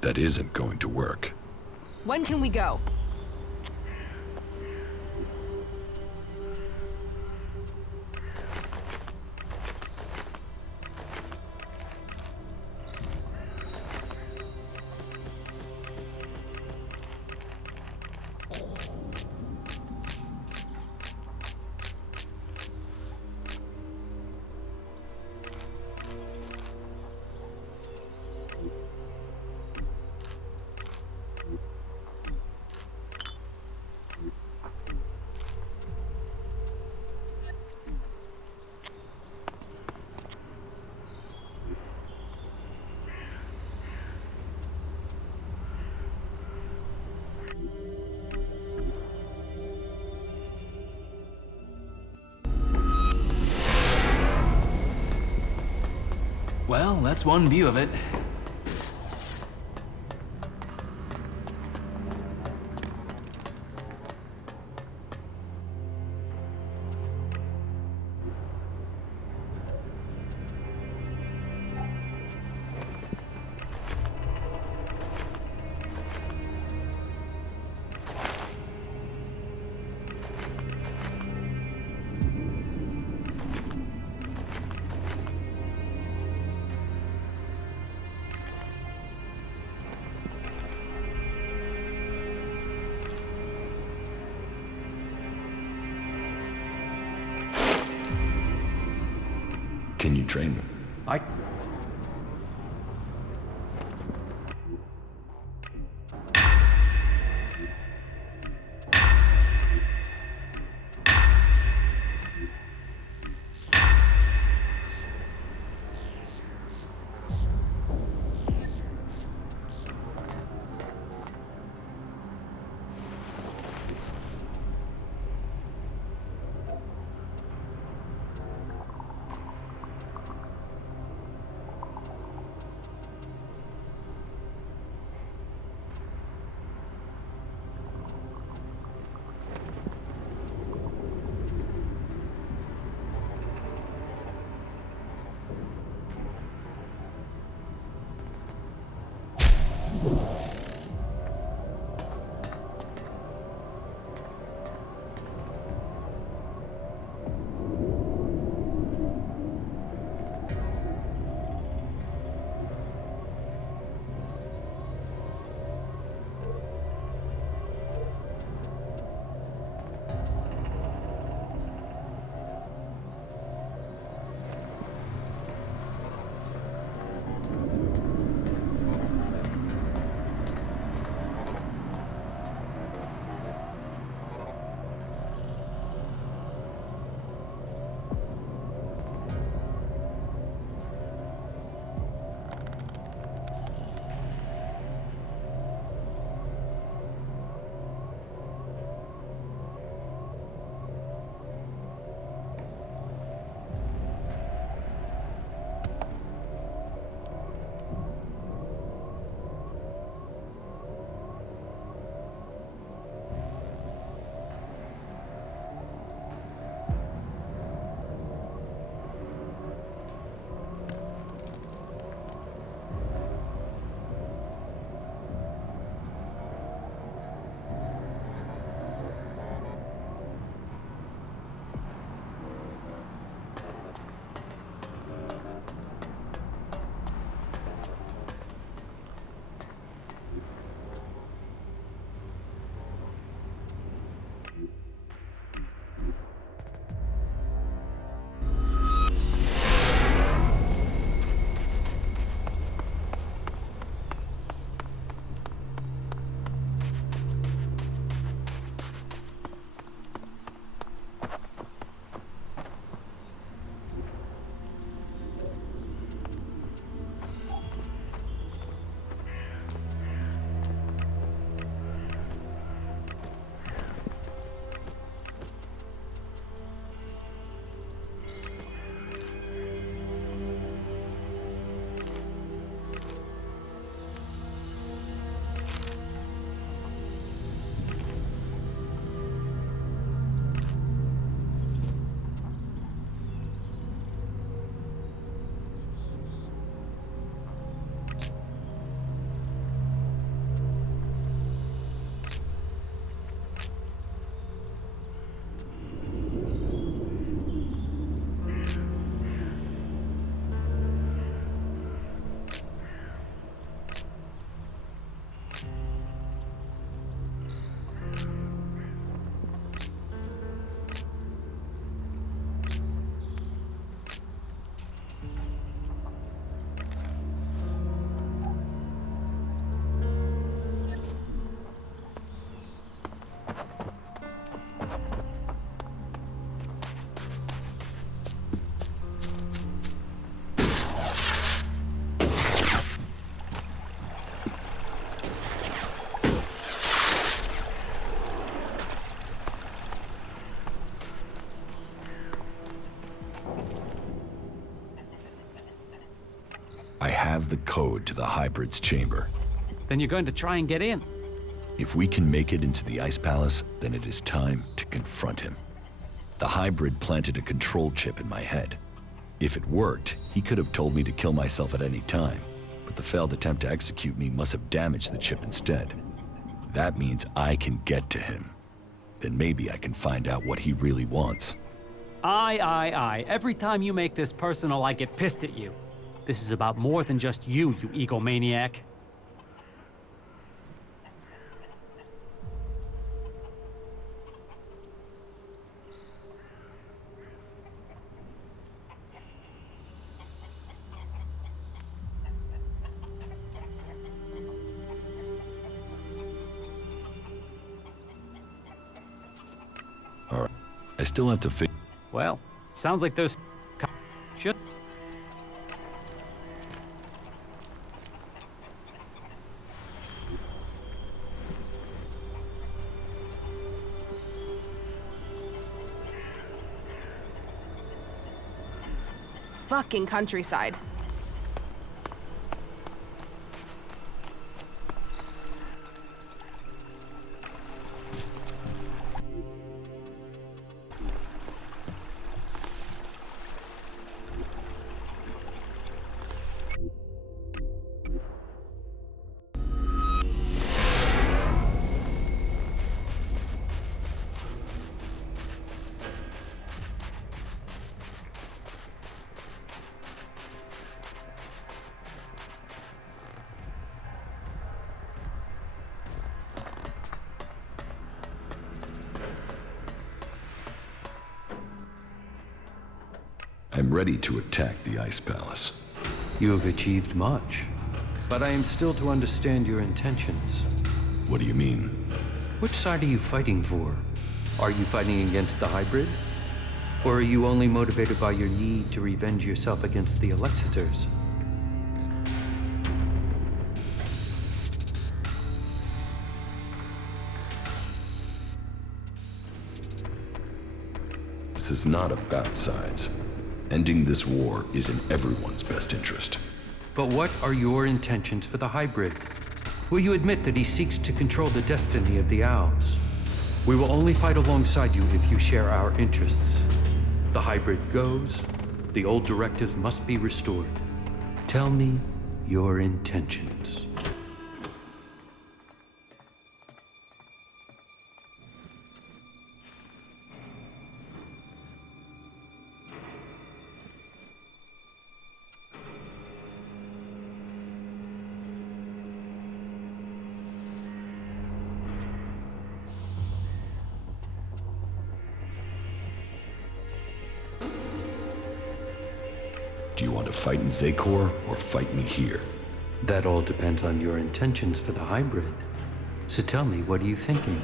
That isn't going to work. When can we go? Well, that's one view of it. Can you train me? I have the code to the hybrid's chamber. Then you're going to try and get in? If we can make it into the Ice Palace, then it is time to confront him. The hybrid planted a control chip in my head. If it worked, he could have told me to kill myself at any time, but the failed attempt to execute me must have damaged the chip instead. That means I can get to him. Then maybe I can find out what he really wants. Aye. Every time you make this personal, I get pissed at you. This is about more than just you egomaniac. still have to figure... Well, sounds like those... Should... Fucking countryside. I'm ready to attack the Ice Palace. You have achieved much, but I am still to understand your intentions. What do you mean? Which side are you fighting for? Are you fighting against the hybrid? Or are you only motivated by your need to revenge yourself against the Alexiters? This is not about sides. Ending this war is in everyone's best interest. But what are your intentions for the hybrid? Will you admit that he seeks to control the destiny of the Alps? We will only fight alongside you if you share our interests. The hybrid goes, the old directives must be restored. Tell me your intentions. Do you want to fight in Zakor or fight me here? That all depends on your intentions for the hybrid. So tell me, what are you thinking?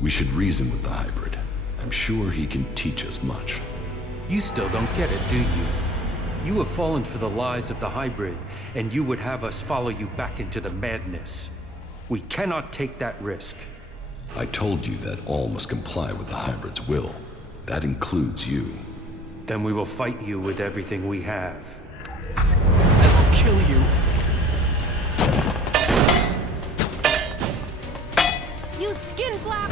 We should reason with the hybrid. I'm sure he can teach us much. You still don't get it, do you? You have fallen for the lies of the hybrid, and you would have us follow you back into the madness. We cannot take that risk. I told you that all must comply with the hybrid's will. That includes you. Then we will fight you with everything we have. I will kill you. You skin flap!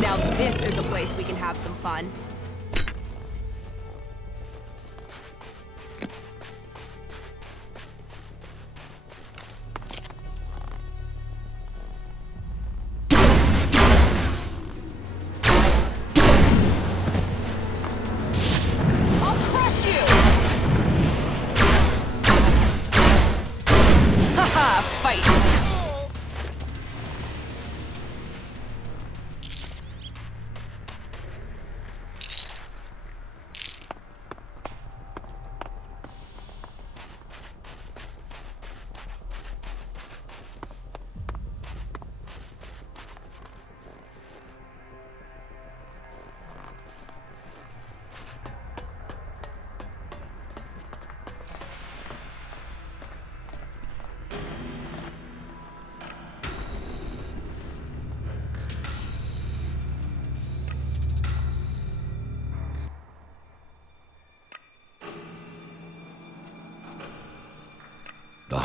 Now this is a place we can have some fun. I'll crush you! Haha, fight!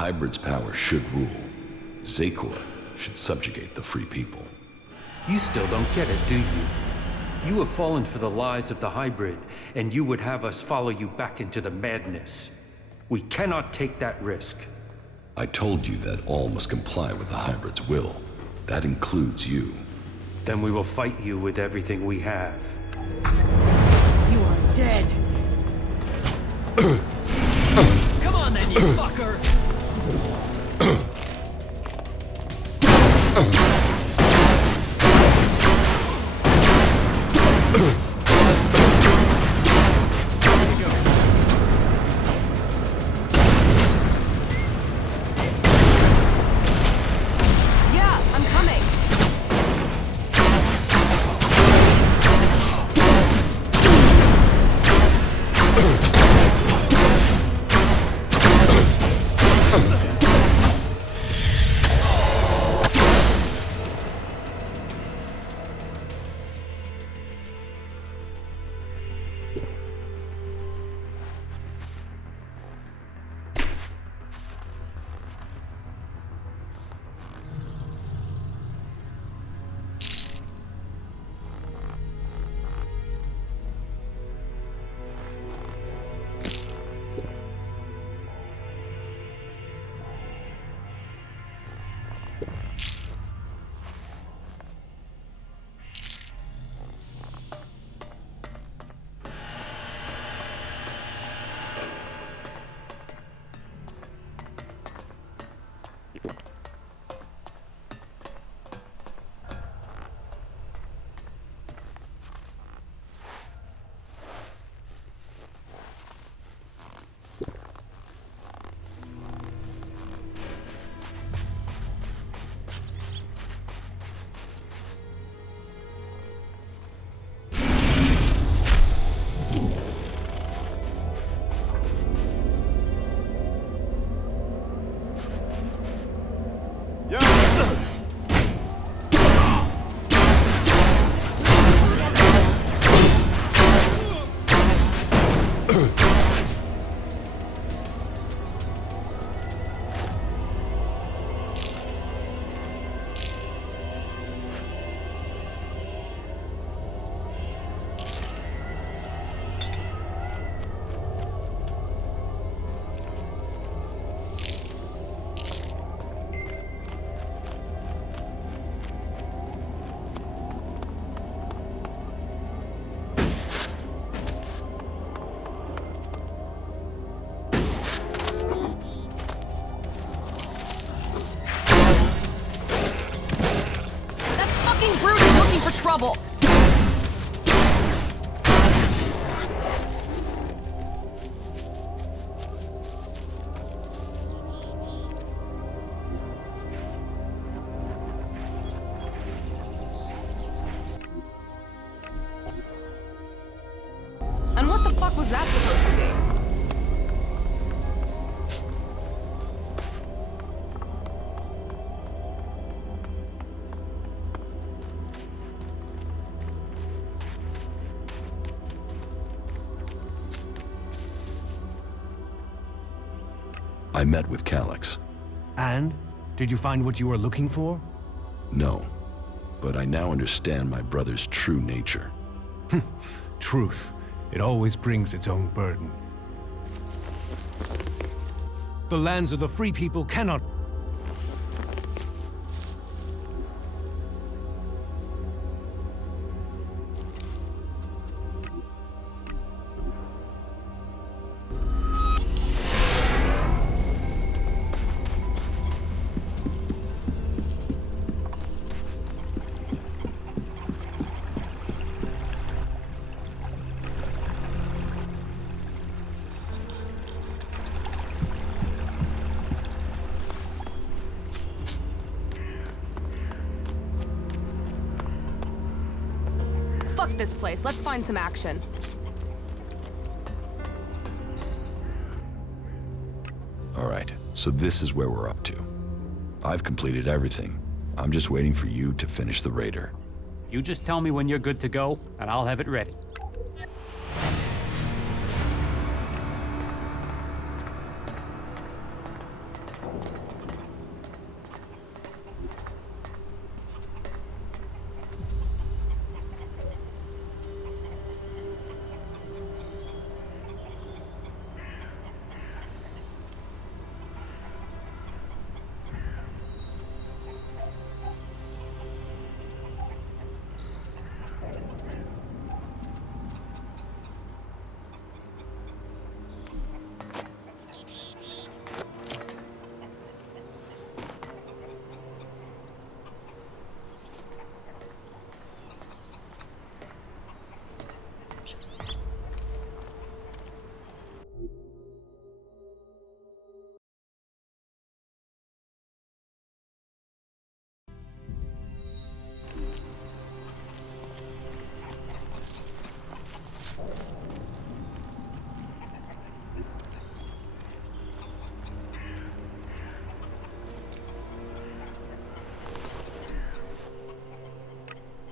hybrid's power should rule. Zakor should subjugate the free people. You still don't get it, do you? You have fallen for the lies of the hybrid, and you would have us follow you back into the madness. We cannot take that risk. I told you that all must comply with the hybrid's will. That includes you. Then we will fight you with everything we have. You are dead. Come on then, you fucker! Yeah, I'm coming. Trouble. And what the fuck was that supposed to be? I met with Calyx. And? Did you find what you were looking for? No, but I now understand my brother's true nature. Truth. It always brings its own burden. The lands of the free people cannot... Fuck this place. Let's find some action. All right, so this is where we're up to. I've completed everything. I'm just waiting for you to finish the raider. You just tell me when you're good to go, and I'll have it ready.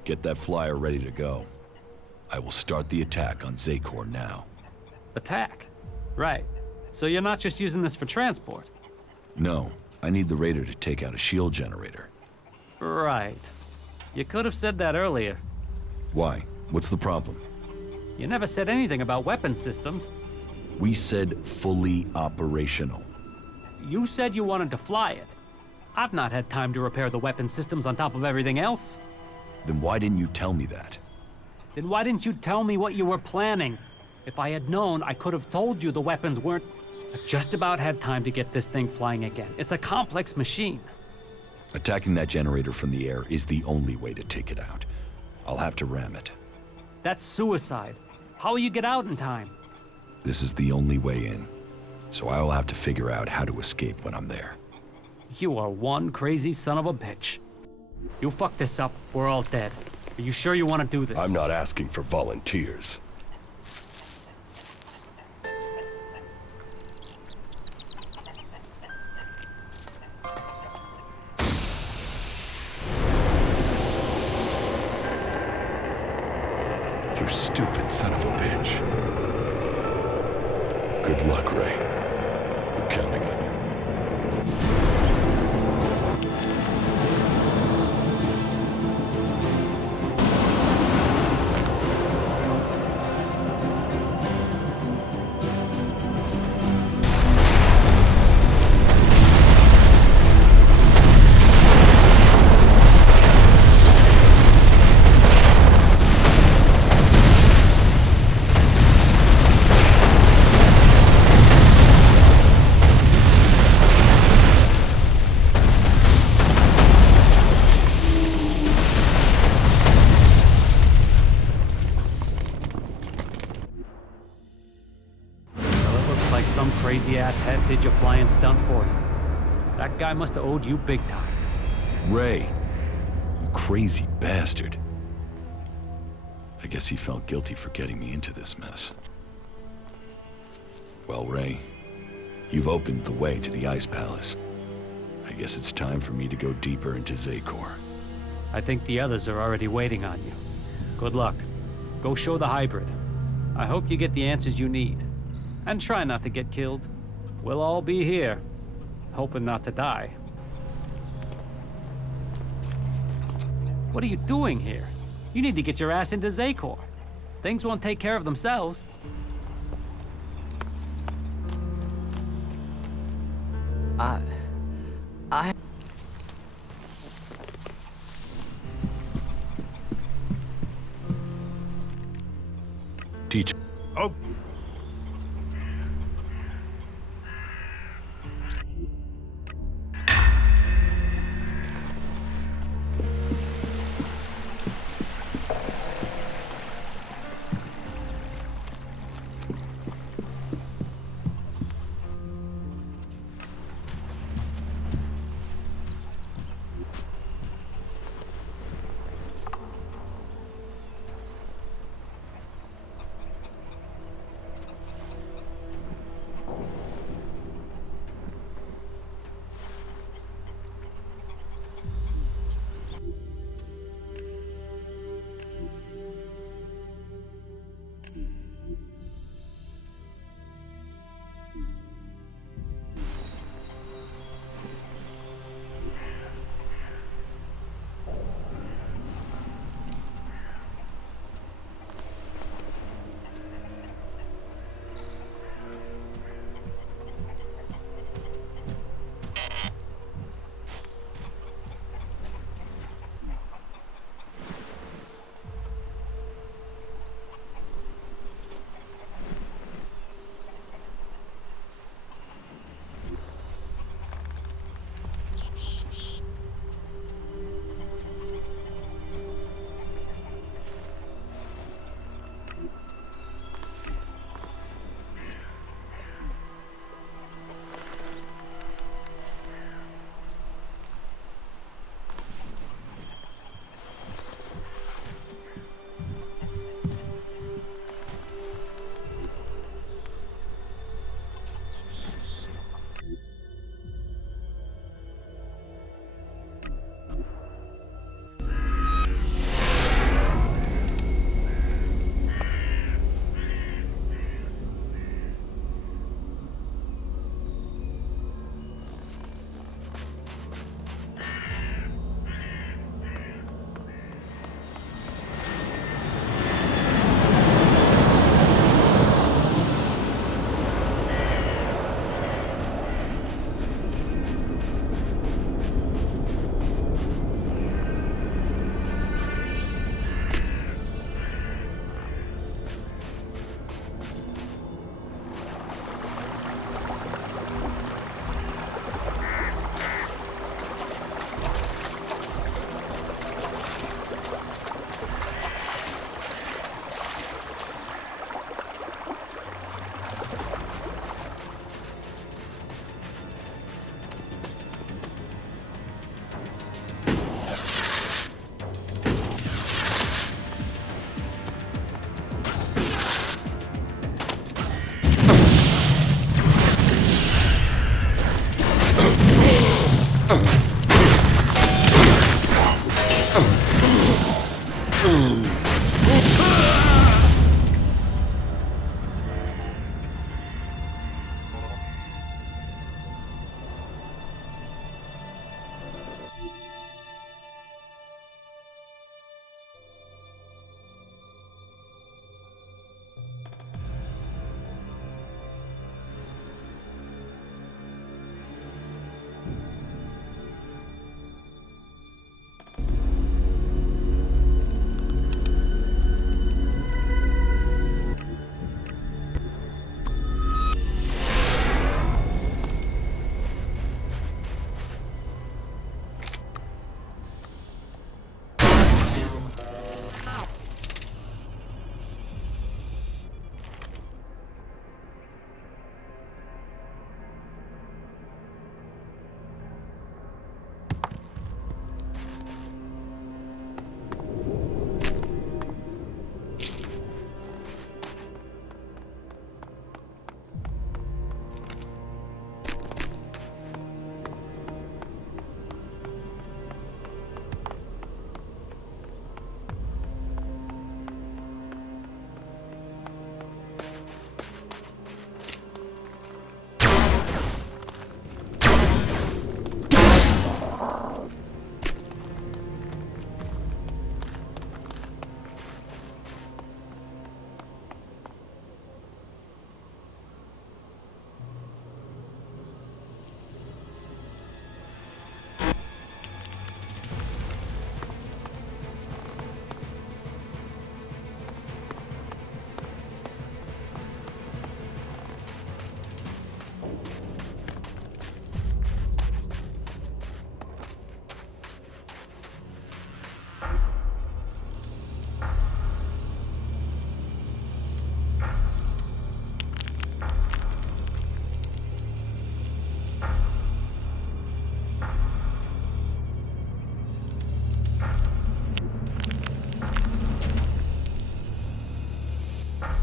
Get that flyer ready to go. I will start the attack on Zakor now. Attack? Right. So you're not just using this for transport? No, I need the raider to take out a shield generator. Right. You could have said that earlier. Why? What's the problem? You never said anything about weapon systems. We said fully operational. You said you wanted to fly it. I've not had time to repair the weapon systems on top of everything else. Then why didn't you tell me that? Then why didn't you tell me what you were planning? If I had known, I could have told you the weapons weren't... I've just about had time to get this thing flying again. It's a complex machine. Attacking that generator from the air is the only way to take it out. I'll have to ram it. That's suicide. How will you get out in time? This is the only way in. So I will have to figure out how to escape when I'm there. You are one crazy son of a bitch. You fuck this up, we're all dead. Are you sure you want to do this? I'm not asking for volunteers. You stupid son of a bitch. Good luck, Ray. We're counting on you. Some crazy-ass head did your flying stunt for you. That guy must have owed you big time. Ray, you crazy bastard. I guess he felt guilty for getting me into this mess. Well, Ray, you've opened the way to the Ice Palace. I guess it's time for me to go deeper into Zakor. I think the others are already waiting on you. Good luck. Go show the hybrid. I hope you get the answers you need. And try not to get killed. We'll all be here, hoping not to die. What are you doing here? You need to get your ass into Zakor. Things won't take care of themselves. Teach. Oh.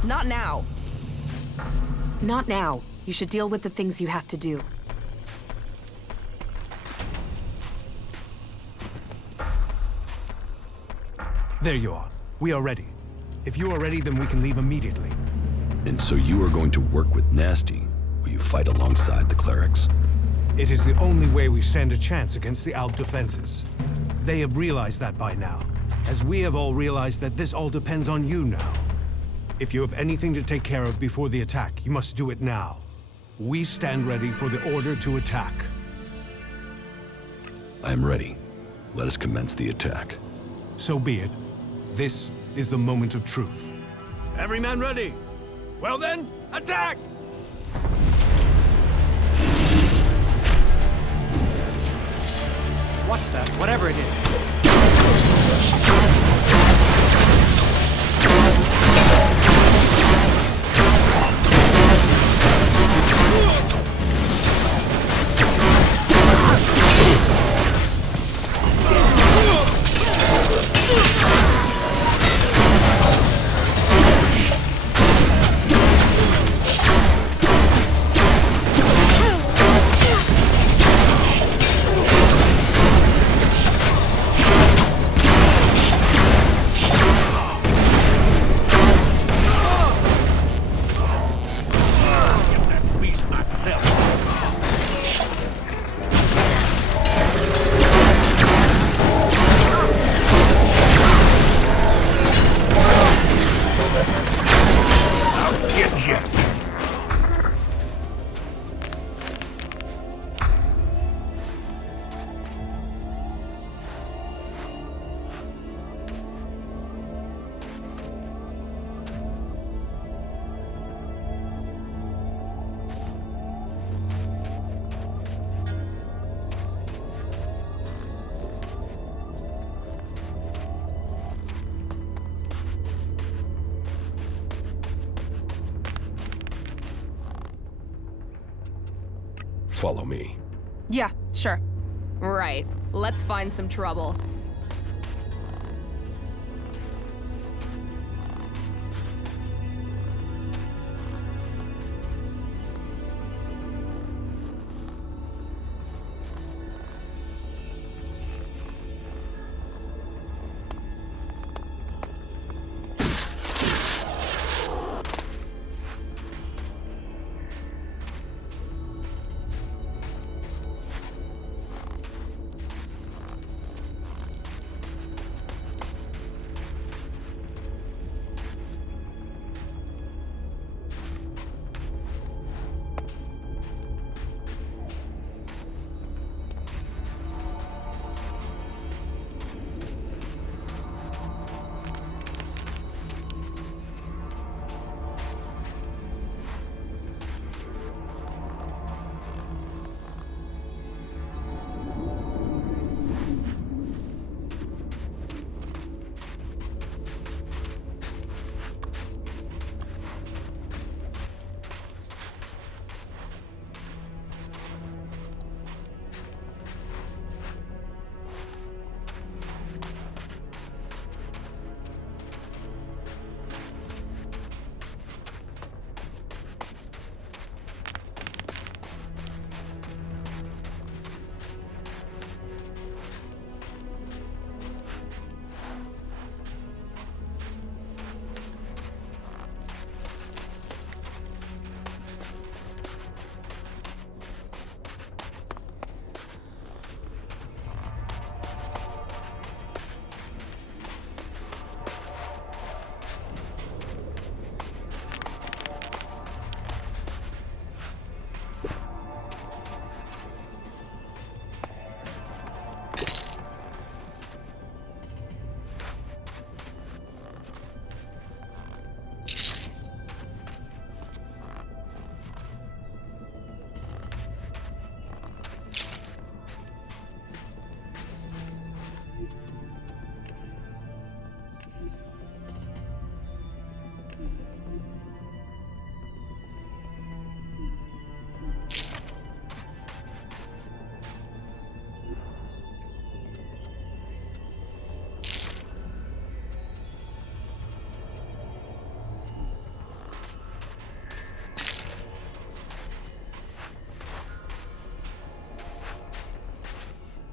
Not now. Not now. You should deal with the things you have to do. There you are. We are ready. If you are ready, then we can leave immediately. And so you are going to work with Nasty? Will you fight alongside the clerics? It is the only way we stand a chance against the Alb defenses. They have realized that by now, as we have all realized that this all depends on you now. If you have anything to take care of before the attack, you must do it now. We stand ready for the order to attack. I am ready. Let us commence the attack. So be it. This is the moment of truth. Every man ready? Well then, attack! Watch that, whatever it is. Follow me. Yeah, sure. Right. Let's find some trouble.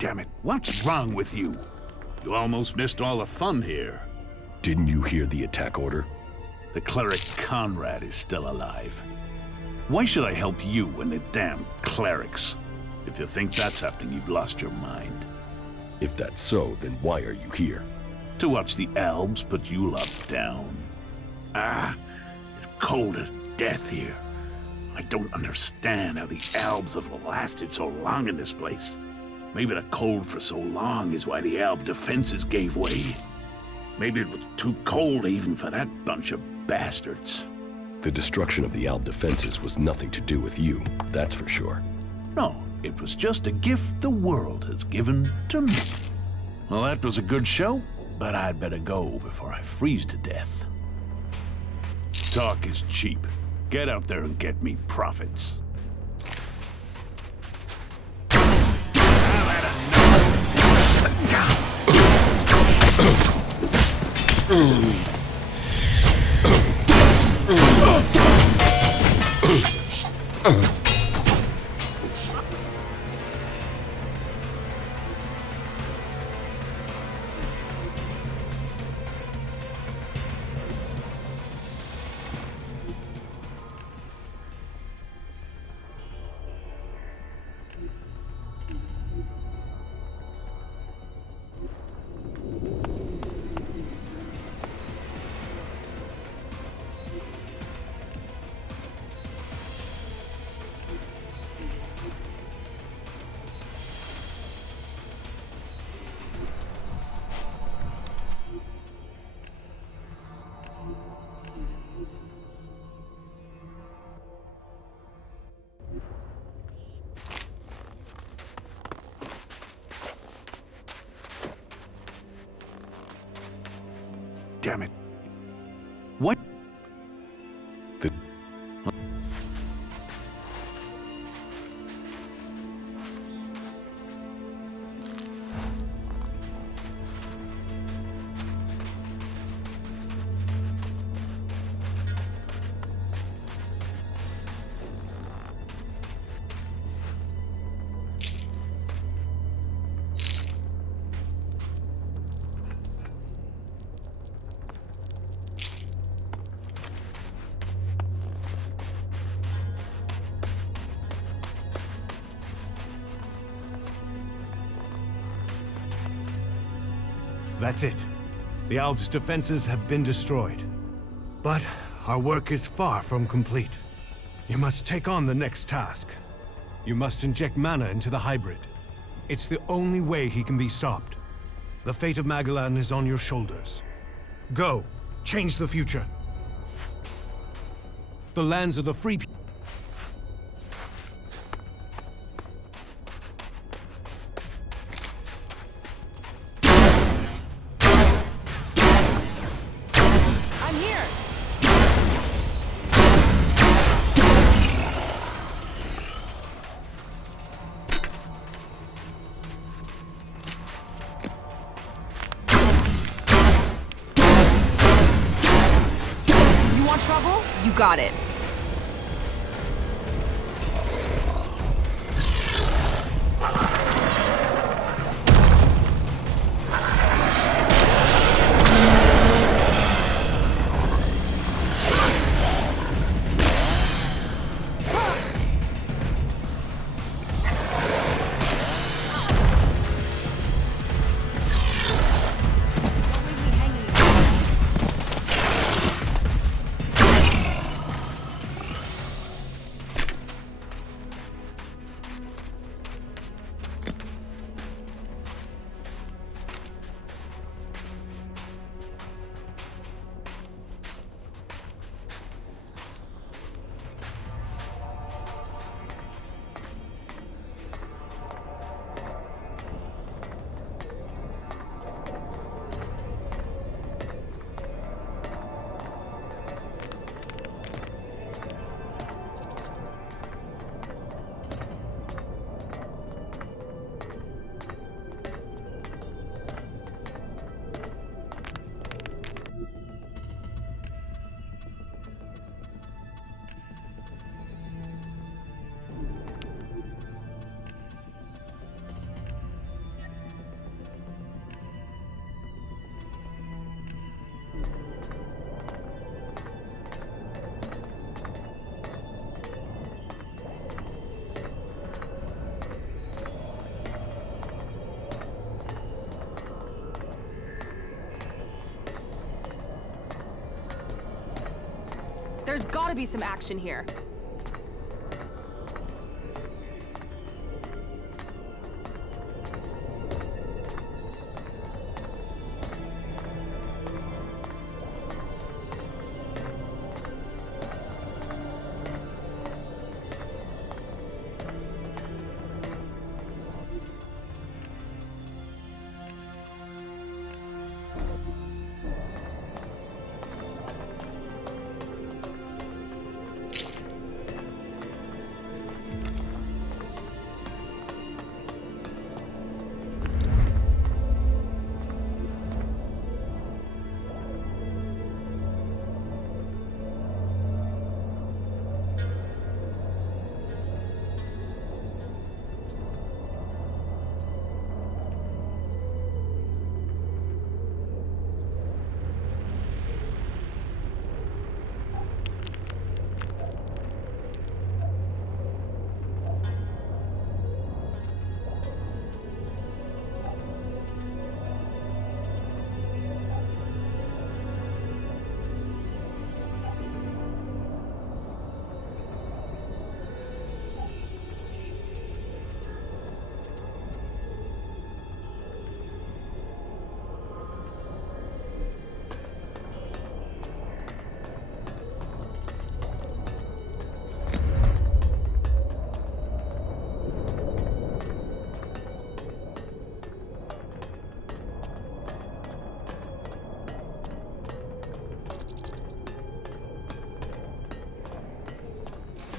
Damn it, what's wrong with you? You almost missed all the fun here. Didn't you hear the attack order? The cleric Conrad is still alive. Why should I help you and the damn clerics? If you think that's happening, you've lost your mind. If that's so, then why are you here? To watch the elves put you lot down. Ah, it's cold as death here. I don't understand how the elves have lasted so long in this place. Maybe the cold for so long is why the elf defenses gave way. Maybe it was too cold even for that bunch of bastards. The destruction of the Alb defenses was nothing to do with you, that's for sure. No, it was just a gift the world has given to me. Well, that was a good show, but I'd better go before I freeze to death. Talk is cheap. Get out there and get me profits. Damn it. What? That's it. The Alb's defenses have been destroyed. But our work is far from complete. You must take on the next task. You must inject mana into the hybrid. It's the only way he can be stopped. The fate of Magellan is on your shoulders. Go, change the future. The lands of the free people. Trouble? You got it. There's gotta be some action here.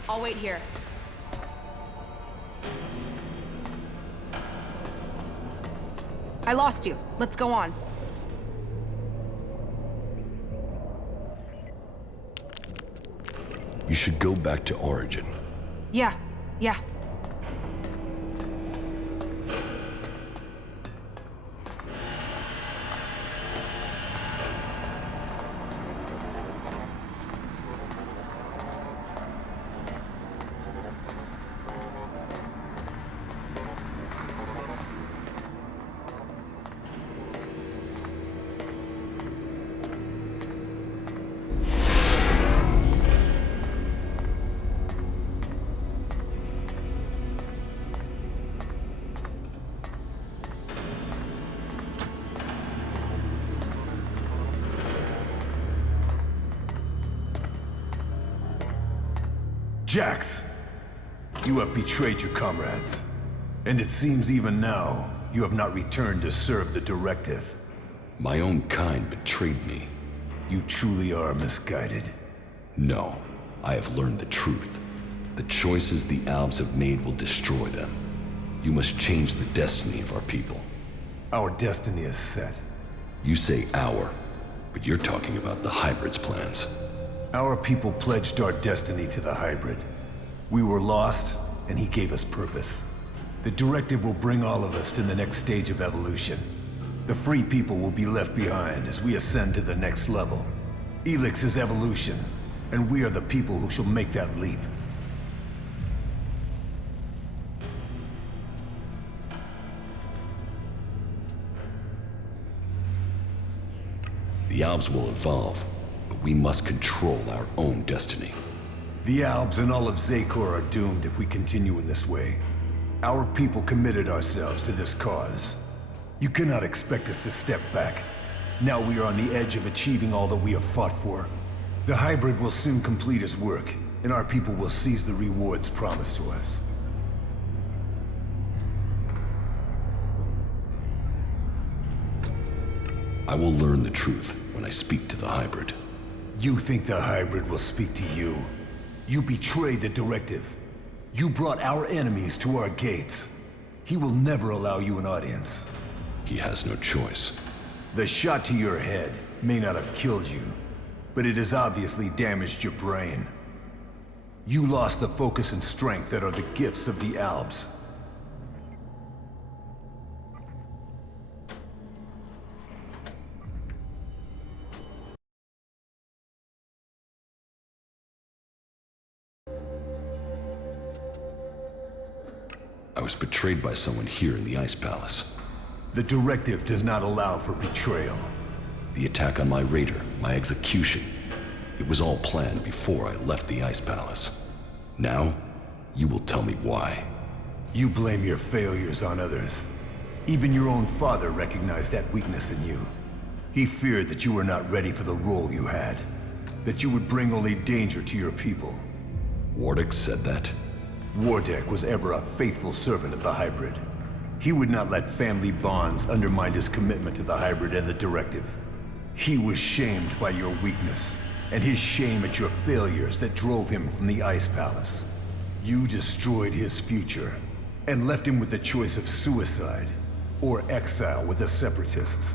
I'll wait here. I lost you. Let's go on. You should go back to Origin. Yeah. Jax, you have betrayed your comrades. And it seems even now, you have not returned to serve the directive. My own kind betrayed me. You truly are misguided. No, I have learned the truth. The choices the Albs have made will destroy them. You must change the destiny of our people. Our destiny is set. You say our, but you're talking about the Hybrid's plans. Our people pledged our destiny to the Hybrid. We were lost, and he gave us purpose. The directive will bring all of us to the next stage of evolution. The free people will be left behind as we ascend to the next level. ELEX is evolution, and we are the people who shall make that leap. The Albs will evolve, but we must control our own destiny. The Albs and all of Zakor are doomed if we continue in this way. Our people committed ourselves to this cause. You cannot expect us to step back. Now we are on the edge of achieving all that we have fought for. The Hybrid will soon complete his work, and our people will seize the rewards promised to us. I will learn the truth when I speak to the Hybrid. You think the Hybrid will speak to you? You betrayed the directive. You brought our enemies to our gates. He will never allow you an audience. He has no choice. The shot to your head may not have killed you, but it has obviously damaged your brain. You lost the focus and strength that are the gifts of the Albs. I was betrayed by someone here in the Ice Palace. The directive does not allow for betrayal. The attack on my raider, my execution. It was all planned before I left the Ice Palace. Now, you will tell me why. You blame your failures on others. Even your own father recognized that weakness in you. He feared that you were not ready for the role you had, that you would bring only danger to your people. Wardick said that? Wardick was ever a faithful servant of the Hybrid. He would not let family bonds undermine his commitment to the Hybrid and the Directive. He was shamed by your weakness, and his shame at your failures that drove him from the Ice Palace. You destroyed his future, and left him with the choice of suicide, or exile with the Separatists.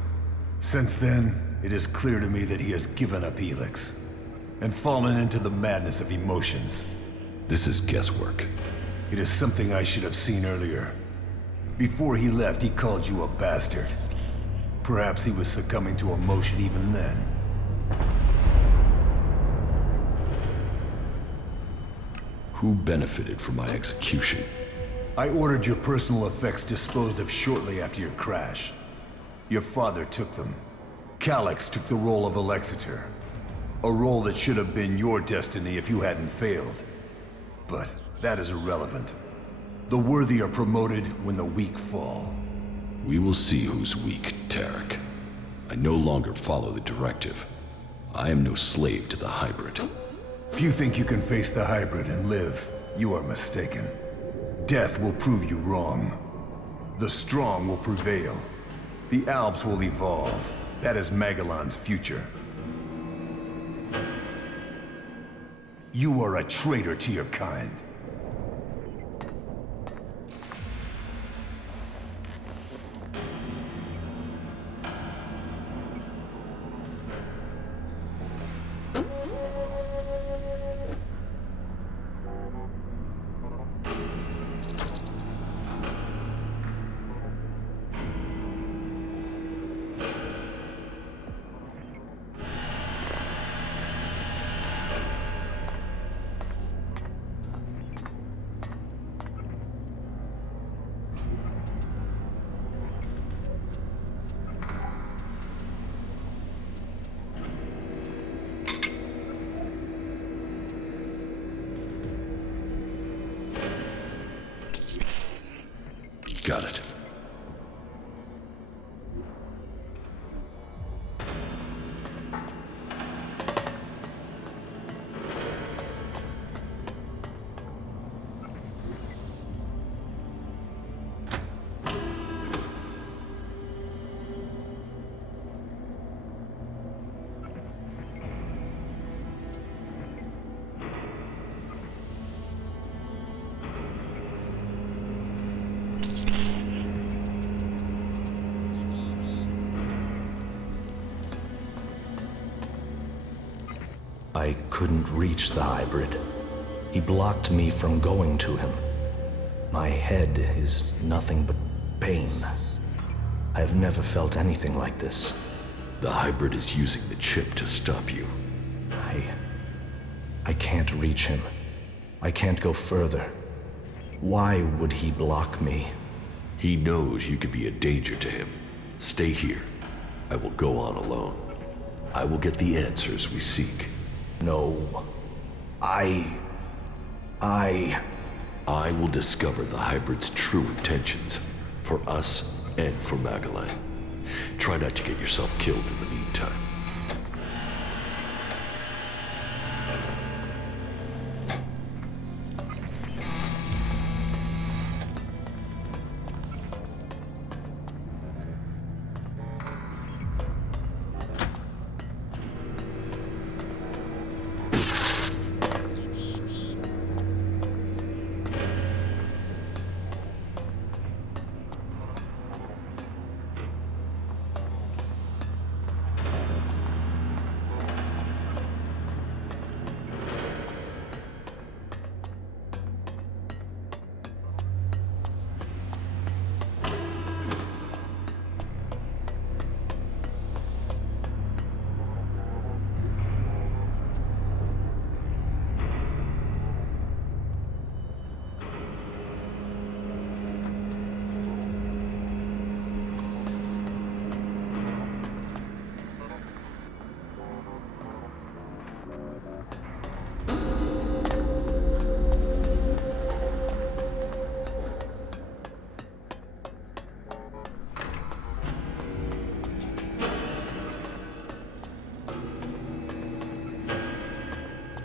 Since then, it is clear to me that he has given up ELEX, and fallen into the madness of emotions. This is guesswork. It is something I should have seen earlier. Before he left, he called you a bastard. Perhaps he was succumbing to emotion even then. Who benefited from my execution? I ordered your personal effects disposed of shortly after your crash. Your father took them. Calyx took the role of Alexitor. A role that should have been your destiny if you hadn't failed. But that is irrelevant. The worthy are promoted when the weak fall. We will see who's weak, Tarek. I no longer follow the Directive. I am no slave to the Hybrid. If you think you can face the Hybrid and live, you are mistaken. Death will prove you wrong. The strong will prevail. The Alps will evolve. That is Magellan's future. You are a traitor to your kind. Got it. I couldn't reach the Hybrid. He blocked me from going to him. My head is nothing but pain. I've never felt anything like this. The Hybrid is using the chip to stop you. I can't reach him. I can't go further. Why would he block me? He knows you could be a danger to him. Stay here. I will go on alone. I will get the answers we seek. No. I will discover the Hybrid's true intentions. For us and for Magellan. Try not to get yourself killed in the meantime.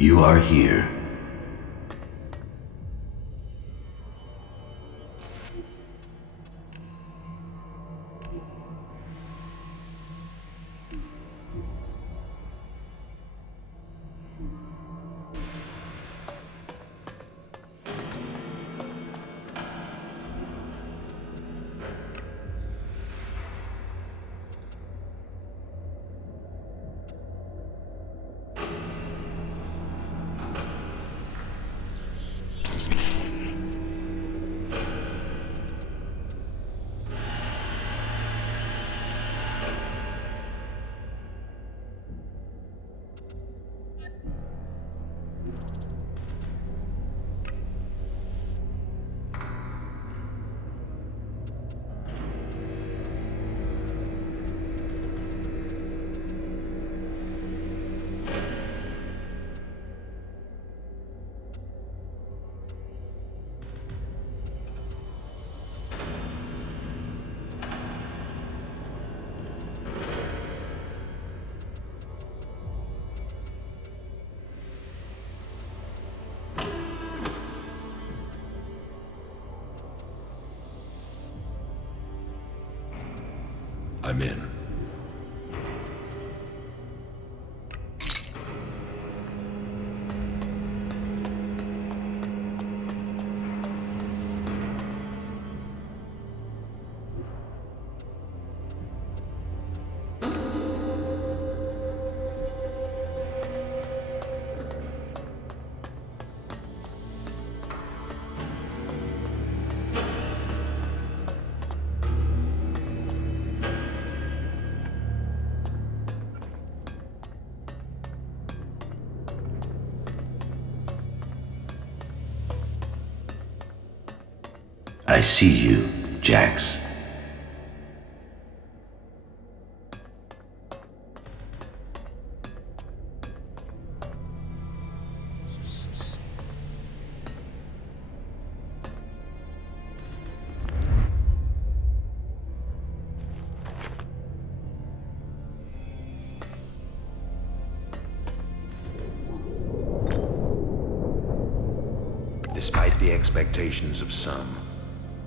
You are here. I'm in. I see you, Jax. Despite the expectations of some,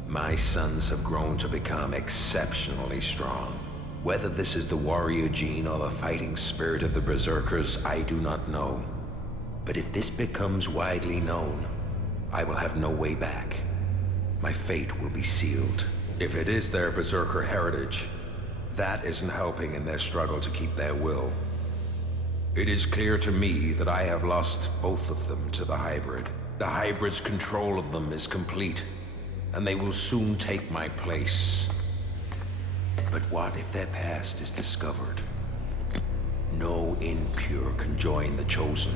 my sons have grown to become exceptionally strong. Whether this is the warrior gene or the fighting spirit of the berserkers, I do not know. But if this becomes widely known, I will have no way back. My fate will be sealed. If it is their berserker heritage, that isn't helping in their struggle to keep their will. It is clear to me that I have lost both of them to the hybrid. The hybrid's control of them is complete, and they will soon take my place. But what if their past is discovered? No impure can join the chosen.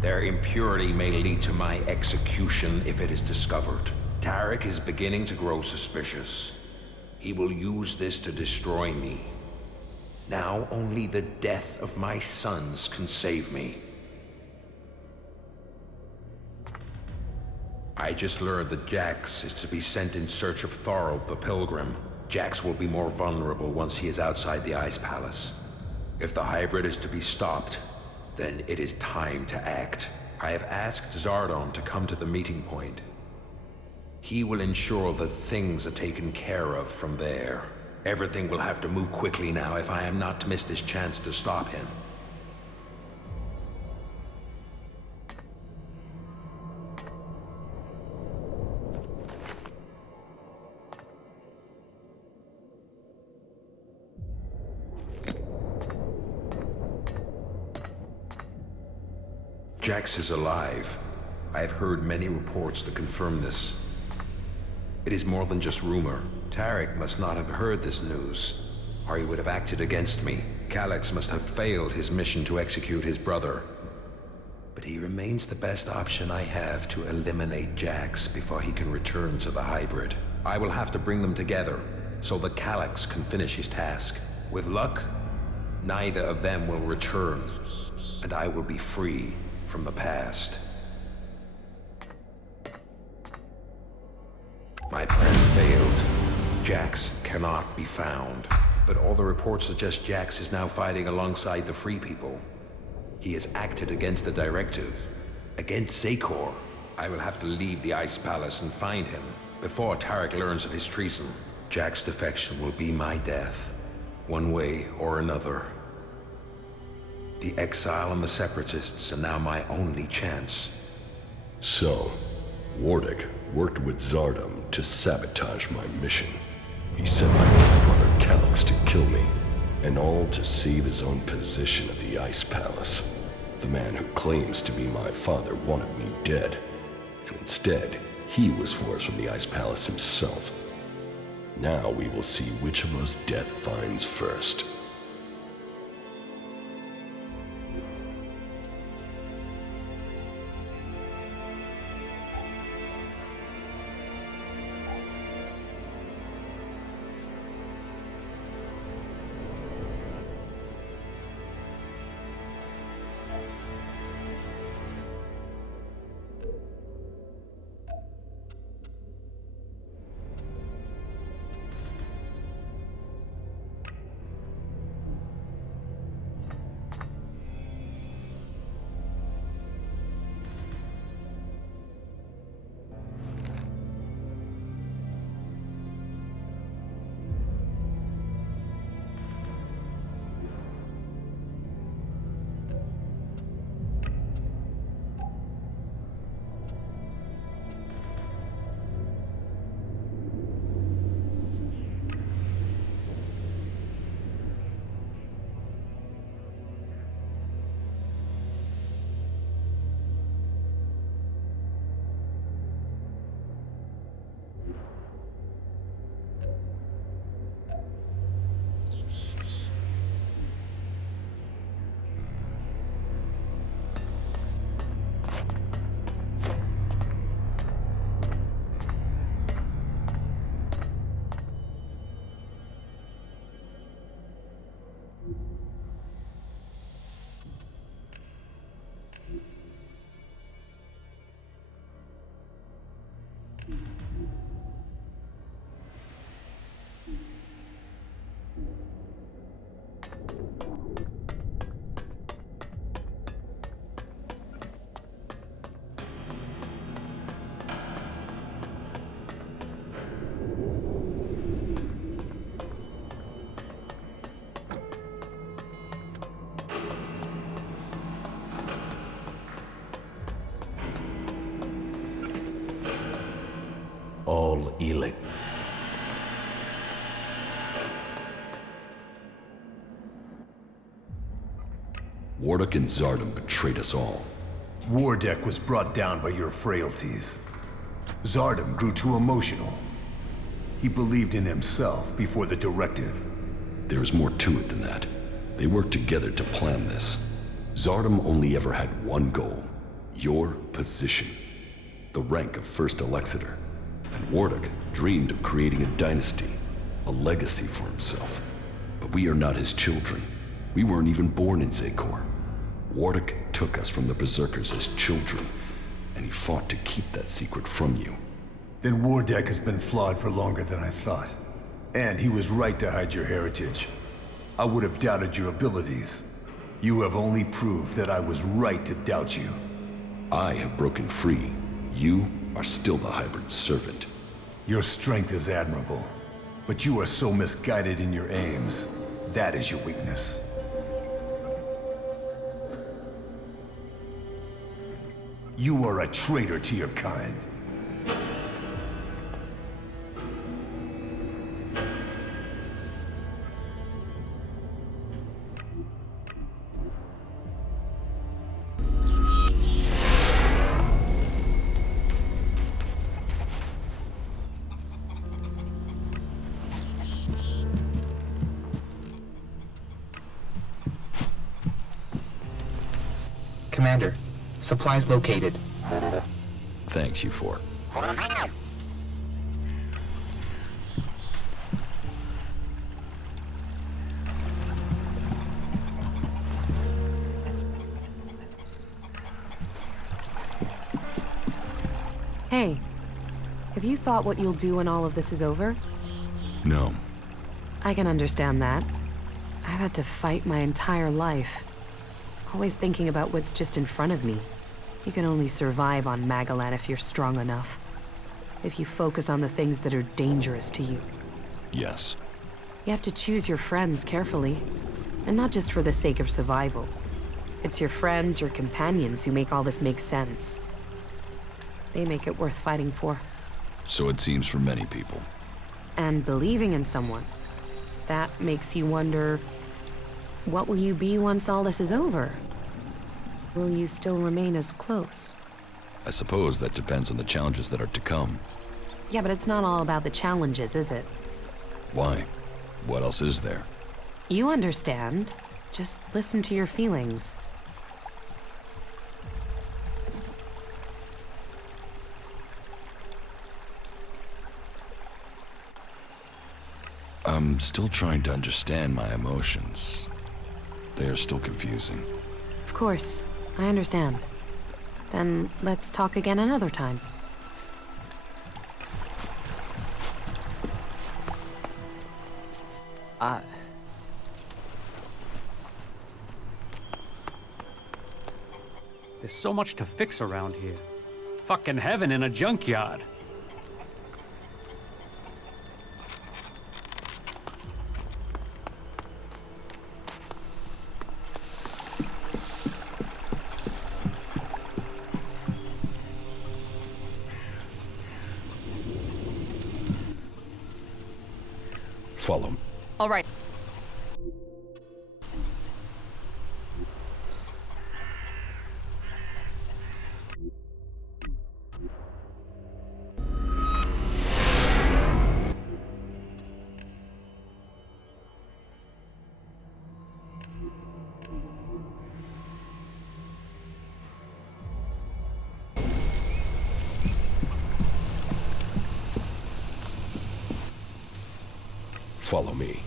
Their impurity may lead to my execution if it is discovered. Tarek is beginning to grow suspicious. He will use this to destroy me. Now only the death of my sons can save me. I just learned that Jax is to be sent in search of Thorold the Pilgrim. Jax will be more vulnerable once he is outside the Ice Palace. If the hybrid is to be stopped, then it is time to act. I have asked Zardon to come to the meeting point. He will ensure that things are taken care of from there. Everything will have to move quickly now if I am not to miss this chance to stop him. Jax is alive. I have heard many reports that confirm this. It is more than just rumor. Tarek must not have heard this news, or he would have acted against me. Calyx must have failed his mission to execute his brother. But he remains the best option I have to eliminate Jax before he can return to the hybrid. I will have to bring them together, so that Calyx can finish his task. With luck, neither of them will return, and I will be free from the past. My plan failed. Jax cannot be found. But all the reports suggest Jax is now fighting alongside the Free People. He has acted against the directive. Against Zakor. I will have to leave the Ice Palace and find him before Tarek learns of his treason. Jack's defection will be my death, one way or another. The exile and the separatists are now my only chance. So, Wardick worked with Zardom to sabotage my mission. He sent my brother Calyx to kill me, and all to save his own position at the Ice Palace. The man who claims to be my father wanted me dead, and instead, he was forced from the Ice Palace himself. Now we will see which of us death finds first. All ELEX. Wardick and Zardom betrayed us all. Wardeck was brought down by your frailties. Zardom grew too emotional. He believed in himself before the directive. There is more to it than that. They worked together to plan this. Zardom only ever had one goal. Your position. The rank of First Elexiter. And Wardick dreamed of creating a dynasty. A legacy for himself. But we are not his children. We weren't even born in Zakor. Wardick took us from the Berserkers as children, and he fought to keep that secret from you. Then Wardeck has been flawed for longer than I thought. And he was right to hide your heritage. I would have doubted your abilities. You have only proved that I was right to doubt you. I have broken free. You are still the hybrid servant. Your strength is admirable, but you are so misguided in your aims. That is your weakness. You are a traitor to your kind. Commander, supplies located. Thanks, you four. Hey, have you thought what you'll do when all of this is over? No. I can understand that. I've had to fight my entire life. Always thinking about what's just in front of me. You can only survive on Magalan if you're strong enough. If you focus on the things that are dangerous to you. Yes. You have to choose your friends carefully. And not just for the sake of survival. It's your friends, your companions who make all this make sense. They make it worth fighting for. So it seems for many people. And believing in someone. That makes you wonder, what will you be once all this is over? Will you still remain as close? I suppose that depends on the challenges that are to come. Yeah, but it's not all about the challenges, is it? Why? What else is there? You understand. Just listen to your feelings. I'm still trying to understand my emotions. They are still confusing. Of course, I understand. Then let's talk again another time. There's so much to fix around here. Fucking heaven in a junkyard. Follow me. All right. Follow me.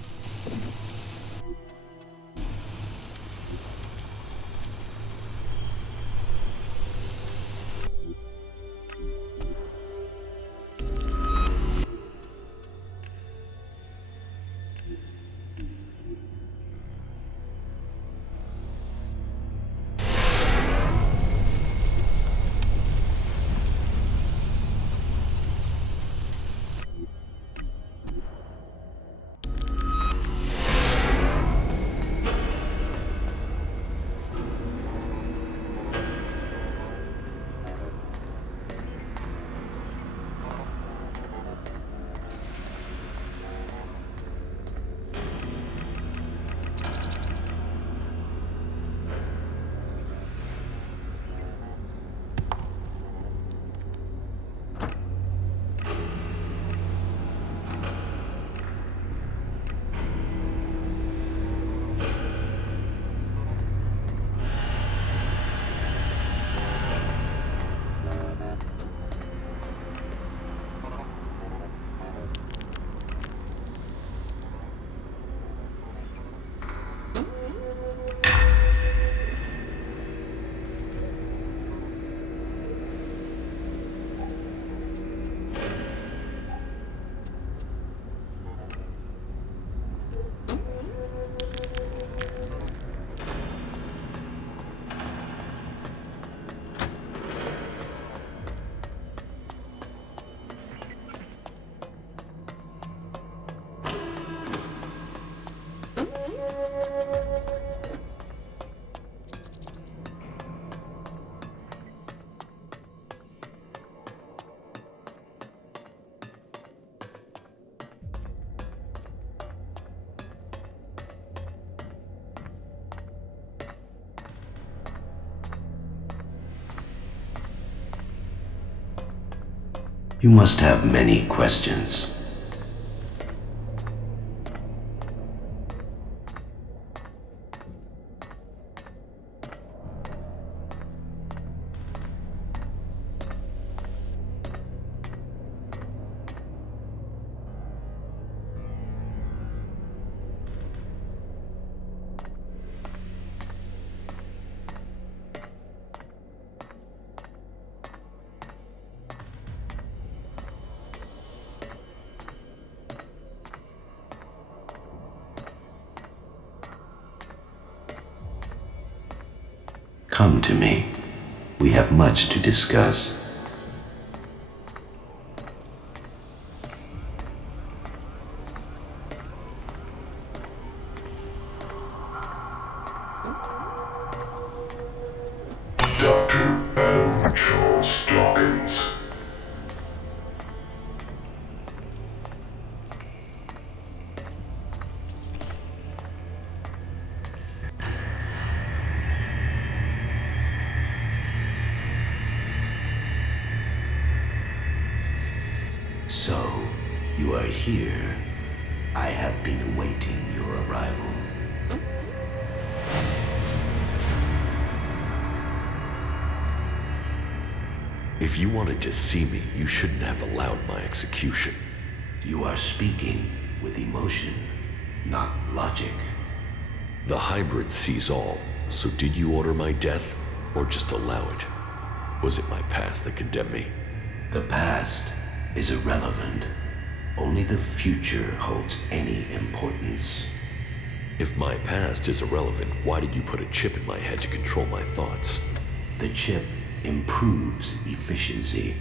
You must have many questions. Come to me. We have much to discuss. So, you are here. I have been awaiting your arrival. If you wanted to see me, you shouldn't have allowed my execution. You are speaking with emotion, not logic. The hybrid sees all, so did you order my death, or just allow it? Was it my past that condemned me? The past is irrelevant. Only the future holds any importance. If my past is irrelevant, why did you put a chip in my head to control my thoughts? The chip improves efficiency.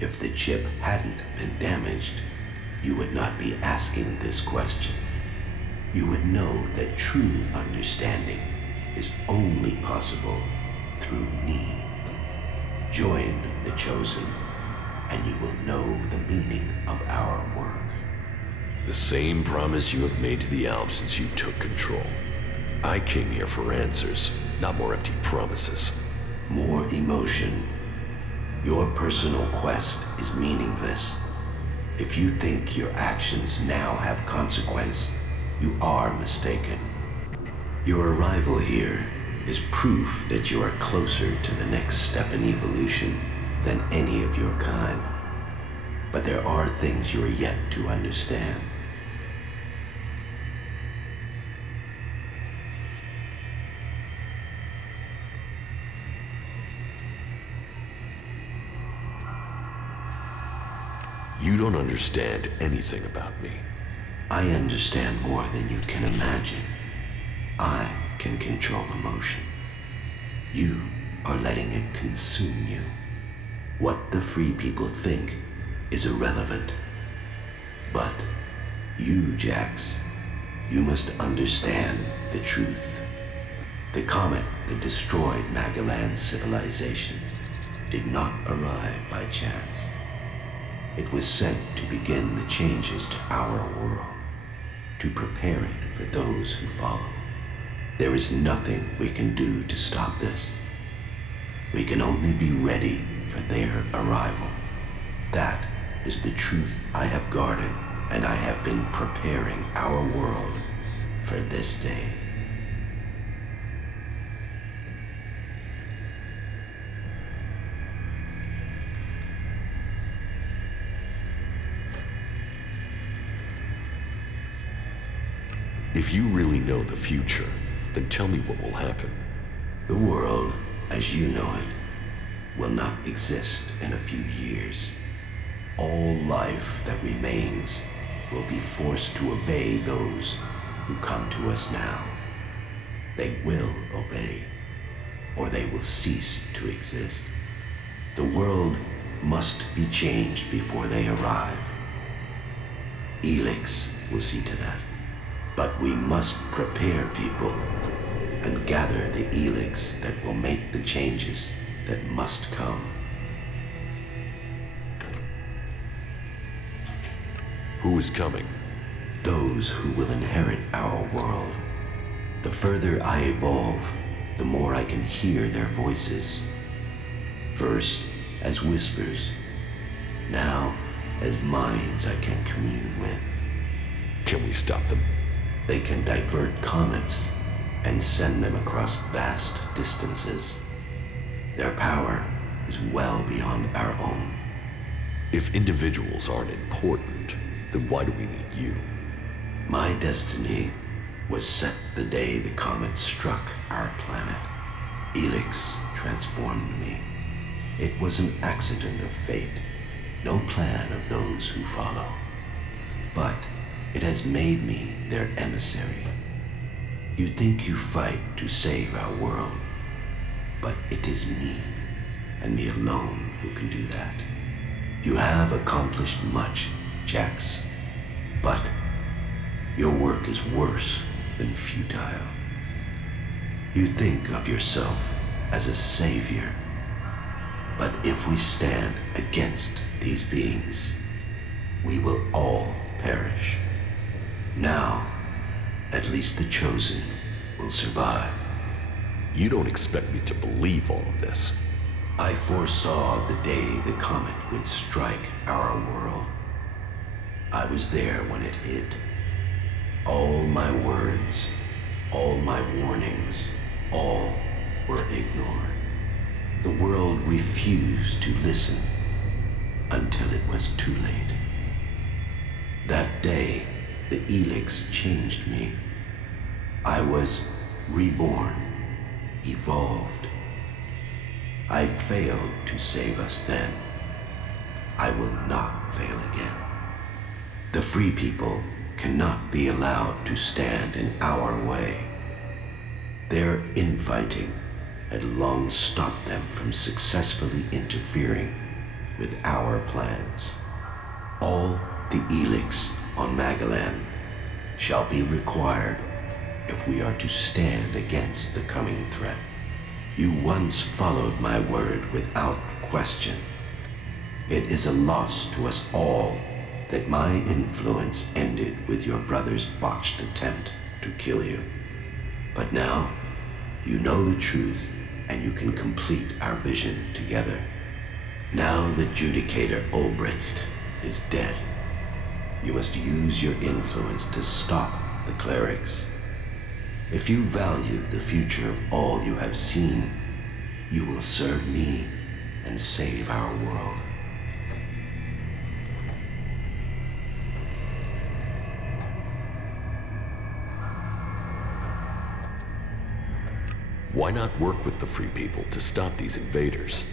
If the chip hadn't been damaged, you would not be asking this question. You would know that true understanding is only possible through me. Join the chosen, and you will know the meaning of our work. The same promise you have made to the Alps since you took control. I came here for answers, not more empty promises. More emotion. Your personal quest is meaningless. If you think your actions now have consequence, you are mistaken. Your arrival here is proof that you are closer to the next step in evolution than any of your kind. But there are things you are yet to understand. You don't understand anything about me. I understand more than you can imagine. I can control emotion. You are letting it consume you. What the free people think is irrelevant. But you, Jax, you must understand the truth. The comet that destroyed Magalan's civilization did not arrive by chance. It was sent to begin the changes to our world, to prepare it for those who follow. There is nothing we can do to stop this. We can only be ready for their arrival. That is the truth I have guarded, and I have been preparing our world for this day. If you really know the future, then tell me what will happen. The world, as you know it, will not exist in a few years. All life that remains will be forced to obey those who come to us now. They will obey, or they will cease to exist. The world must be changed before they arrive. ELEX will see to that. But we must prepare people and gather the ELEX that will make the changes that must come. Who is coming? Those who will inherit our world. The further I evolve, the more I can hear their voices. First, as whispers. Now, as minds I can commune with. Can we stop them? They can divert comets and send them across vast distances. Their power is well beyond our own. If individuals aren't important, then why do we need you? My destiny was set the day the comet struck our planet. ELEX transformed me. It was an accident of fate, no plan of those who follow. But it has made me their emissary. You think you fight to save our world, But it is me, and me alone, who can do that. You have accomplished much, Jax, but your work is worse than futile. You think of yourself as a savior, but if we stand against these beings, we will all perish. Now, at least the Chosen will survive. You don't expect me to believe all of this. I foresaw the day the comet would strike our world. I was there when it hit. All my words, all my warnings, all were ignored. The world refused to listen until it was too late. That day, the ELEX changed me. I was reborn, evolved. I failed to save us then. I will not fail again. The free people cannot be allowed to stand in our way. Their infighting had long stopped them from successfully interfering with our plans. All the ELEX on Magalan shall be required if we are to stand against the coming threat. You once followed my word without question. It is a loss to us all that my influence ended with your brother's botched attempt to kill you. But now, you know the truth, and you can complete our vision together. Now the Judicator Ulbricht is dead. You must use your influence to stop the clerics. If you value the future of all you have seen, you will serve me and save our world. Why not work with the free people to stop these invaders?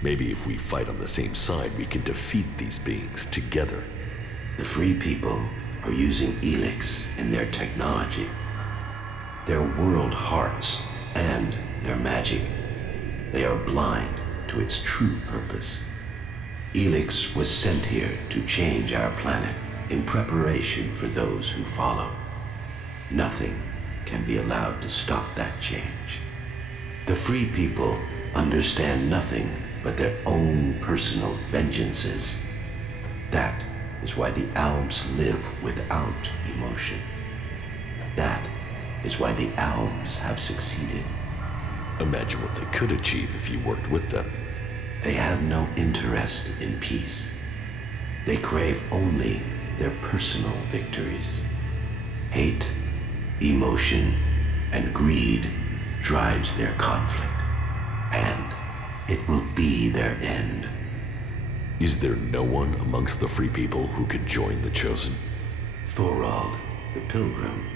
Maybe if we fight on the same side, we can defeat these beings together. The free people are using ELEX in their technology, their world hearts, and their magic. They are blind to its true purpose. ELEX was sent here to change our planet in preparation for those who follow. Nothing can be allowed to stop that change. The free people understand nothing but their own personal vengeances. That is why the Alps live without emotion. That is why the Alps have succeeded. Imagine what they could achieve if you worked with them. They have no interest in peace. They crave only their personal victories. Hate, emotion, and greed drives their conflict, and it will be their end. Is there no one amongst the free people who could join the Chosen? Thorald, the Pilgrim,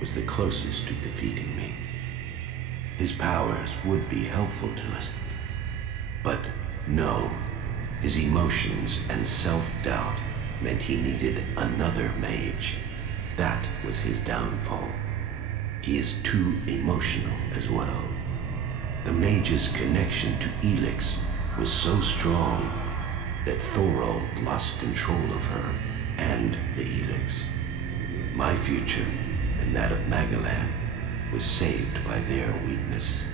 was the closest to defeating me. His powers would be helpful to us. But no, his emotions and self-doubt meant he needed another mage. That was his downfall. He is too emotional as well. The mage's connection to ELEX was so strong that Thorald lost control of her and the ELEX. My future and that of Magalan was saved by their weakness.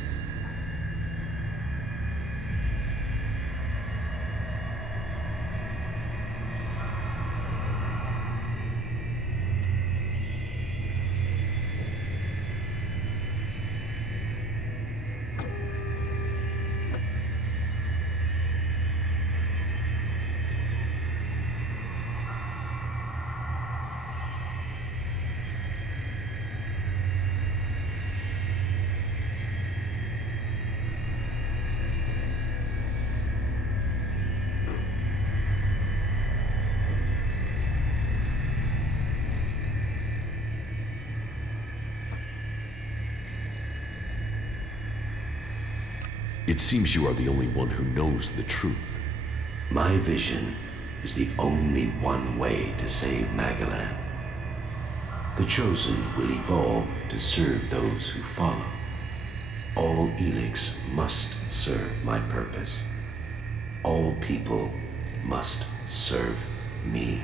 It seems you are the only one who knows the truth. My vision is the only one way to save Magalan. The Chosen will evolve to serve those who follow. All ELEX must serve my purpose. All people must serve me.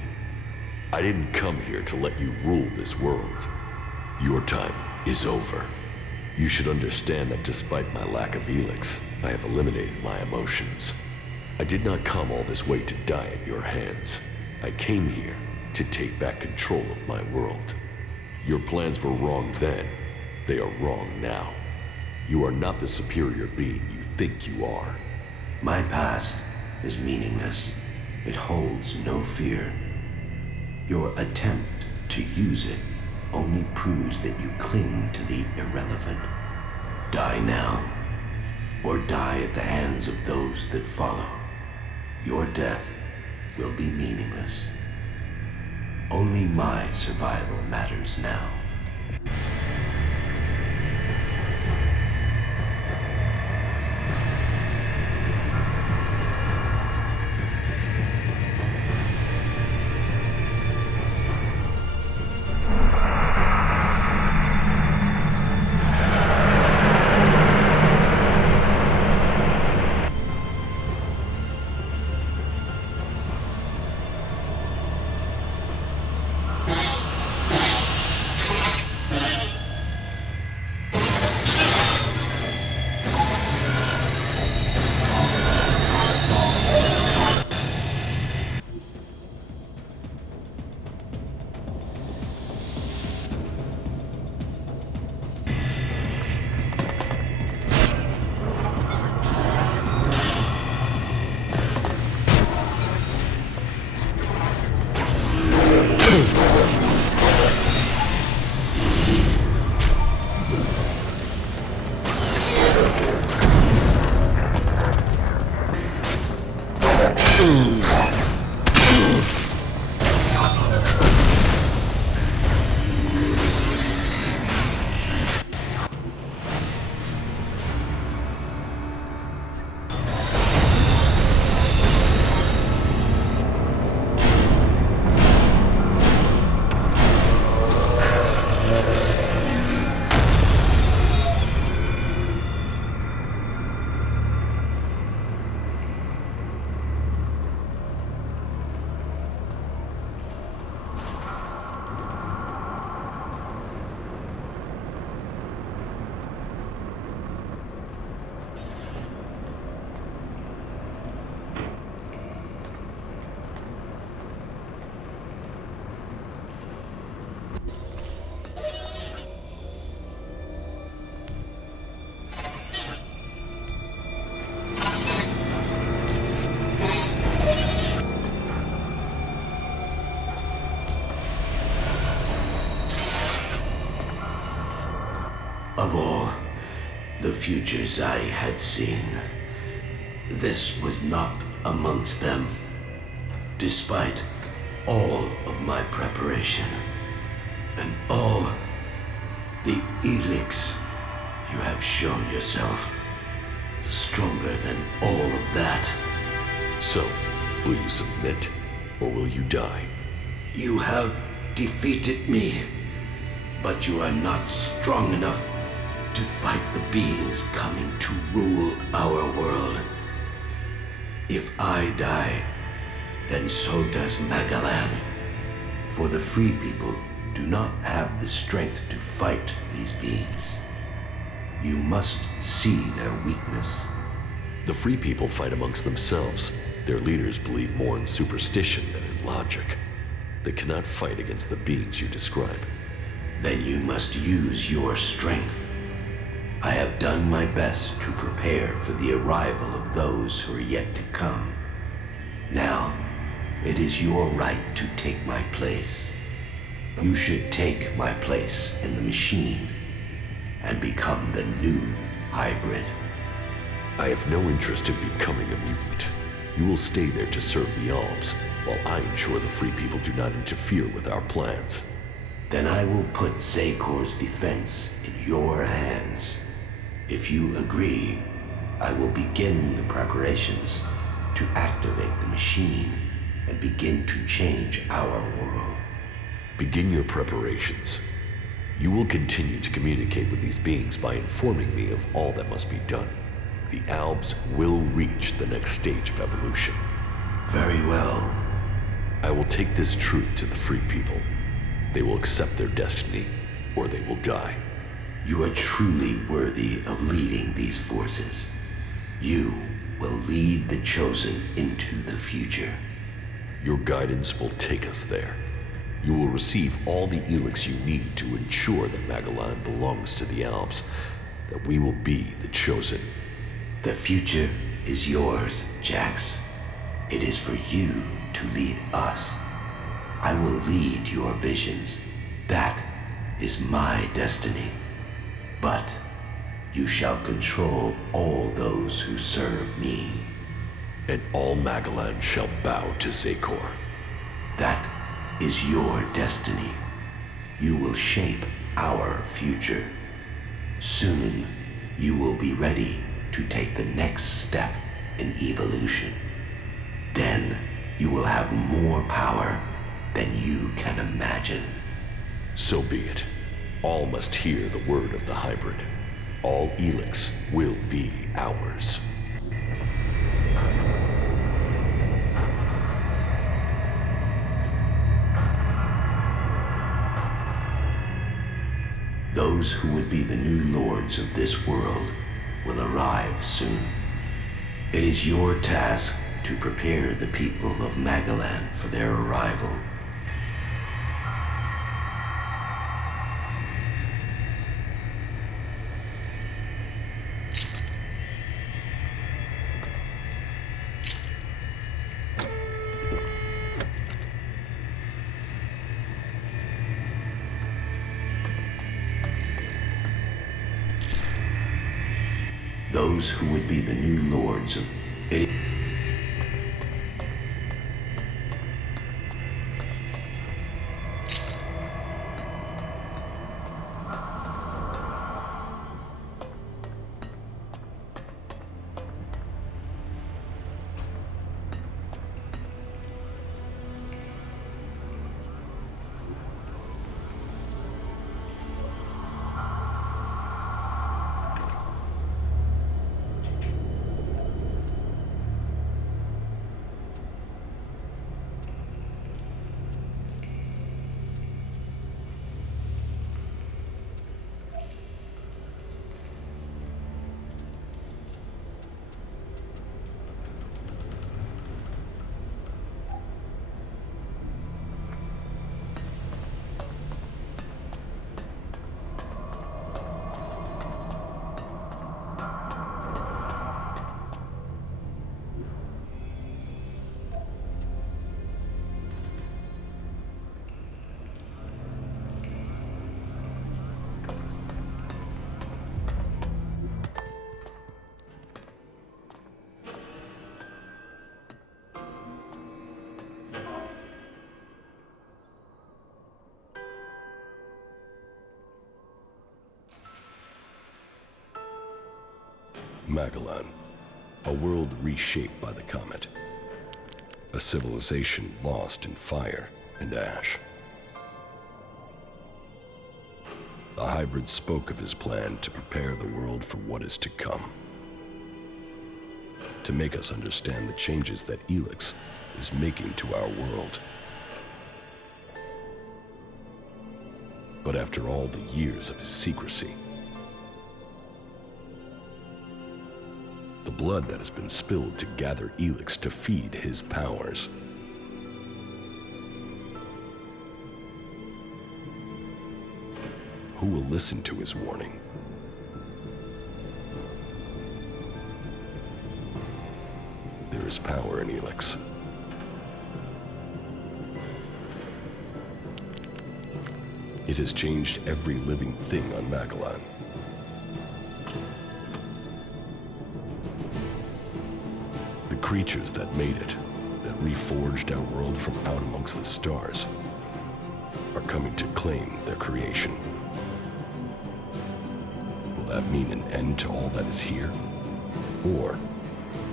I didn't come here to let you rule this world. Your time is over. You should understand that despite my lack of ELEX, I have eliminated my emotions. I did not come all this way to die at your hands. I came here to take back control of my world. Your plans were wrong then. They are wrong now. You are not the superior being you think you are. My past is meaningless. It holds no fear. Your attempt to use it only proves that you cling to the irrelevant. Die now, or die at the hands of those that follow. Your death will be meaningless. Only my survival matters now. Of all the futures I had seen, this was not amongst them. Despite all of my preparation and all the ELEX, you have shown yourself stronger than all of that. So, will you submit, or will you die? You have defeated me, but you are not strong enough to fight the beings coming to rule our world. If I die, then so does Magalan. For the free people do not have the strength to fight these beings. You must see their weakness. The free people fight amongst themselves. Their leaders believe more in superstition than in logic. They cannot fight against the beings you describe. Then you must use your strength. I have done my best to prepare for the arrival of those who are yet to come. Now, it is your right to take my place. You should take my place in the machine and become the new hybrid. I have no interest in becoming a mutant. You will stay there to serve the Alps, while I ensure the free people do not interfere with our plans. Then I will put Zekor's defense in your hands. If you agree, I will begin the preparations to activate the machine and begin to change our world. Begin your preparations. You will continue to communicate with these beings by informing me of all that must be done. The Albs will reach the next stage of evolution. Very well. I will take this truth to the free people. They will accept their destiny, or they will die. You are truly worthy of leading these forces. You will lead the Chosen into the future. Your guidance will take us there. You will receive all the ELEX you need to ensure that Magellan belongs to the Albs, that we will be the Chosen. The future is yours, Jax. It is for you to lead us. I will lead your visions. That is my destiny. But you shall control all those who serve me. And all Magellan shall bow to Zekor. That is your destiny. You will shape our future. Soon, you will be ready to take the next step in evolution. Then, you will have more power than you can imagine. So be it. All must hear the word of the hybrid. All ELEX will be ours. Those who would be the new lords of this world will arrive soon. It is your task to prepare the people of Magellan for their arrival. Those who would be the new lords of it. Magellan, a world reshaped by the comet. A civilization lost in fire and ash. The hybrid spoke of his plan to prepare the world for what is to come. To make us understand the changes that ELEX is making to our world. But after all the years of his secrecy, the blood that has been spilled to gather ELEX to feed his powers. Who will listen to his warning? There is power in ELEX. It has changed every living thing on Magellan. The creatures that made it, that reforged our world from out amongst the stars, are coming to claim their creation. Will that mean an end to all that is here? Or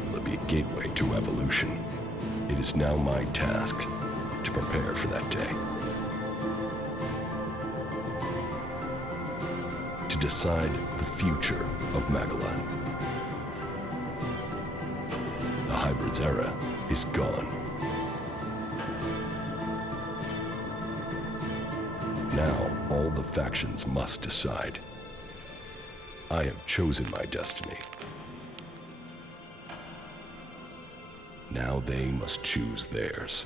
will it be a gateway to evolution? It is now my task to prepare for that day. decide the future of Magellan. The Hybrid's era is gone. Now, all the factions must decide. I have chosen my destiny. Now they must choose theirs.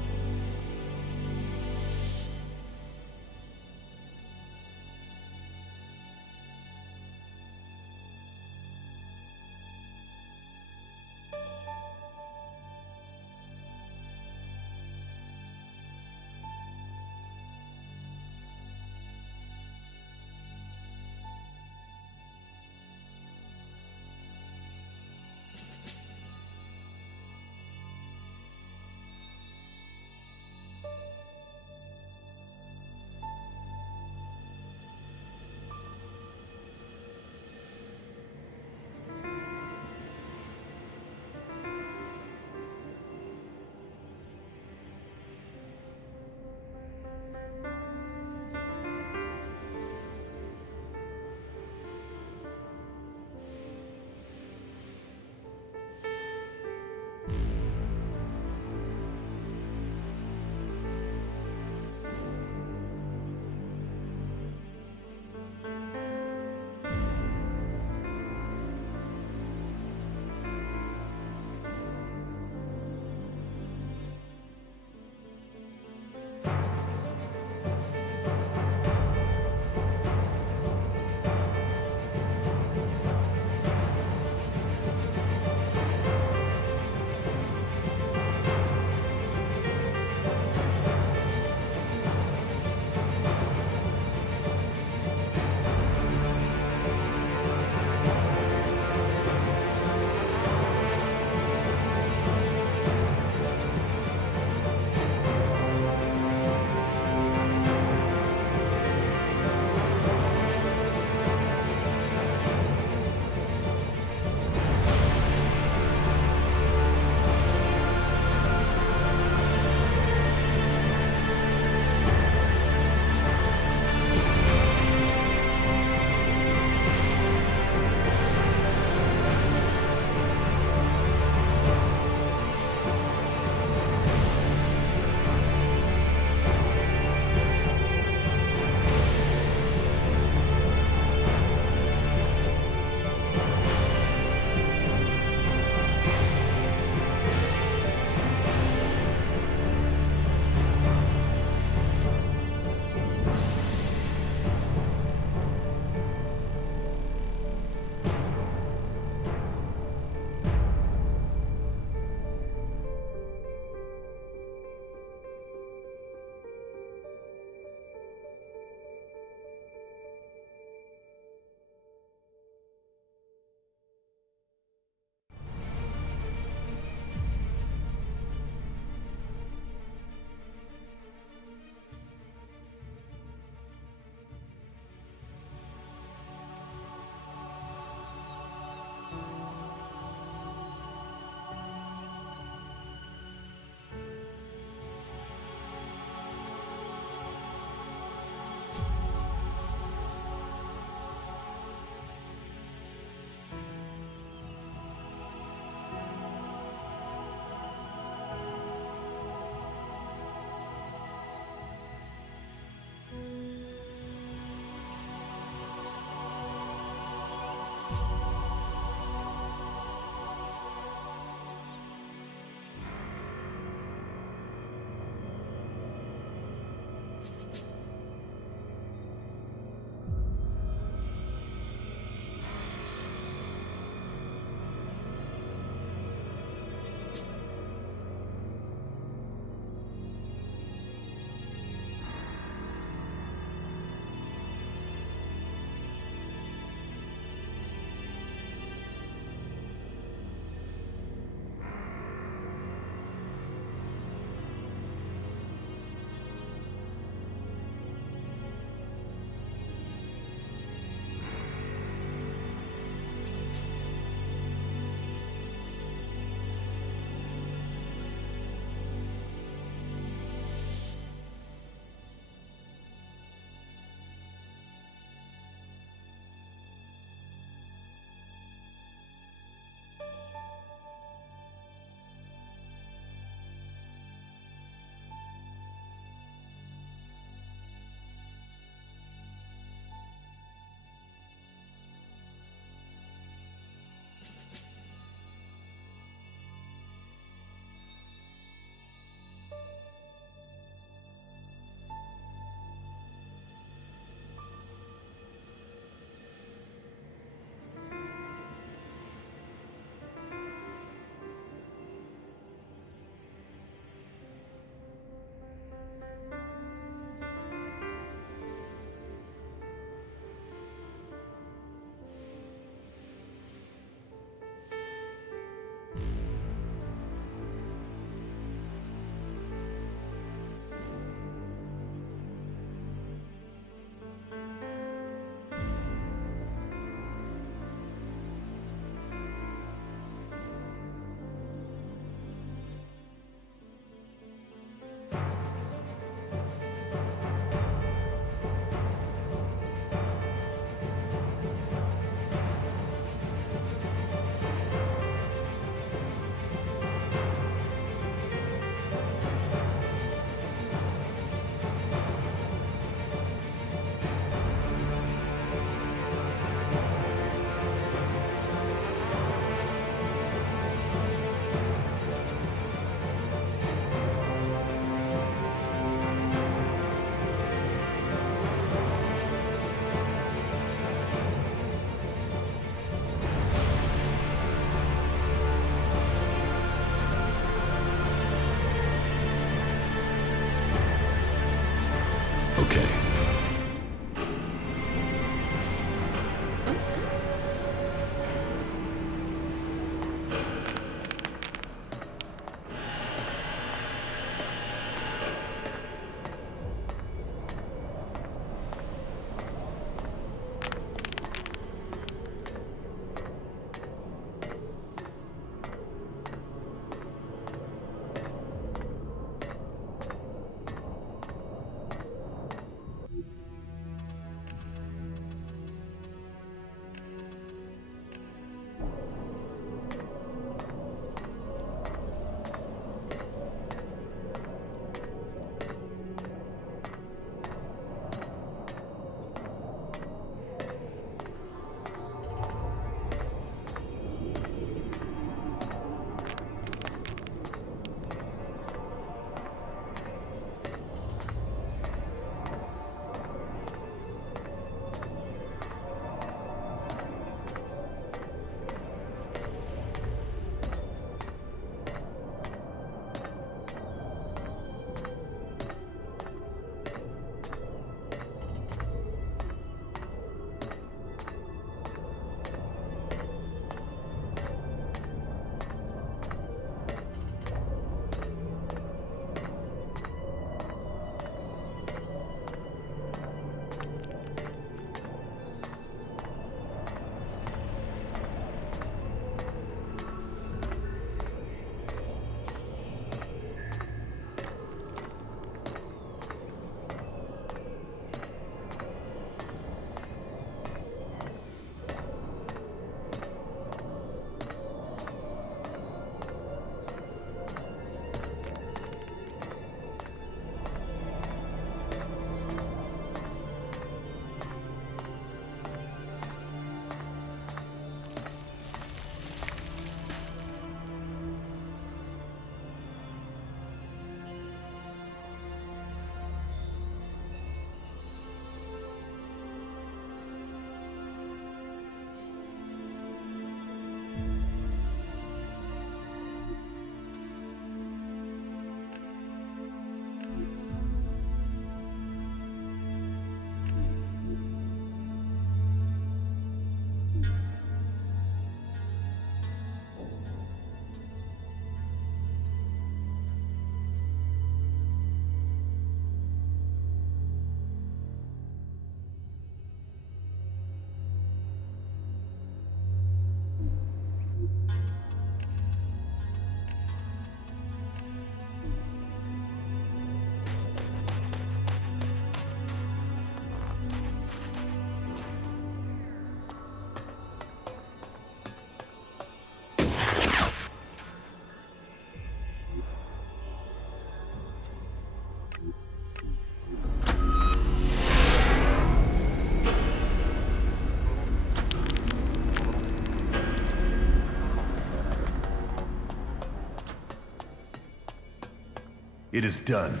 It is done.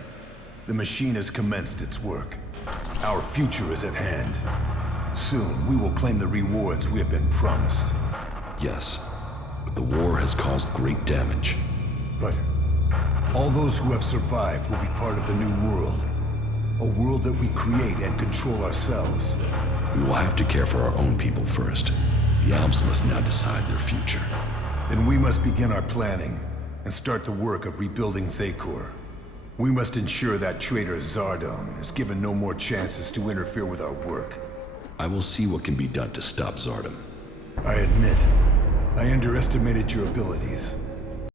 The machine has commenced its work. Our future is at hand. Soon, we will claim the rewards we have been promised. Yes, but the war has caused great damage. But all those who have survived will be part of the new world. A world that we create and control ourselves. We will have to care for our own people first. The Alps must now decide their future. Then we must begin our planning and start the work of rebuilding Zakor. We must ensure that traitor Zardom is given no more chances to interfere with our work. I will see what can be done to stop Zardom. I admit, I underestimated your abilities.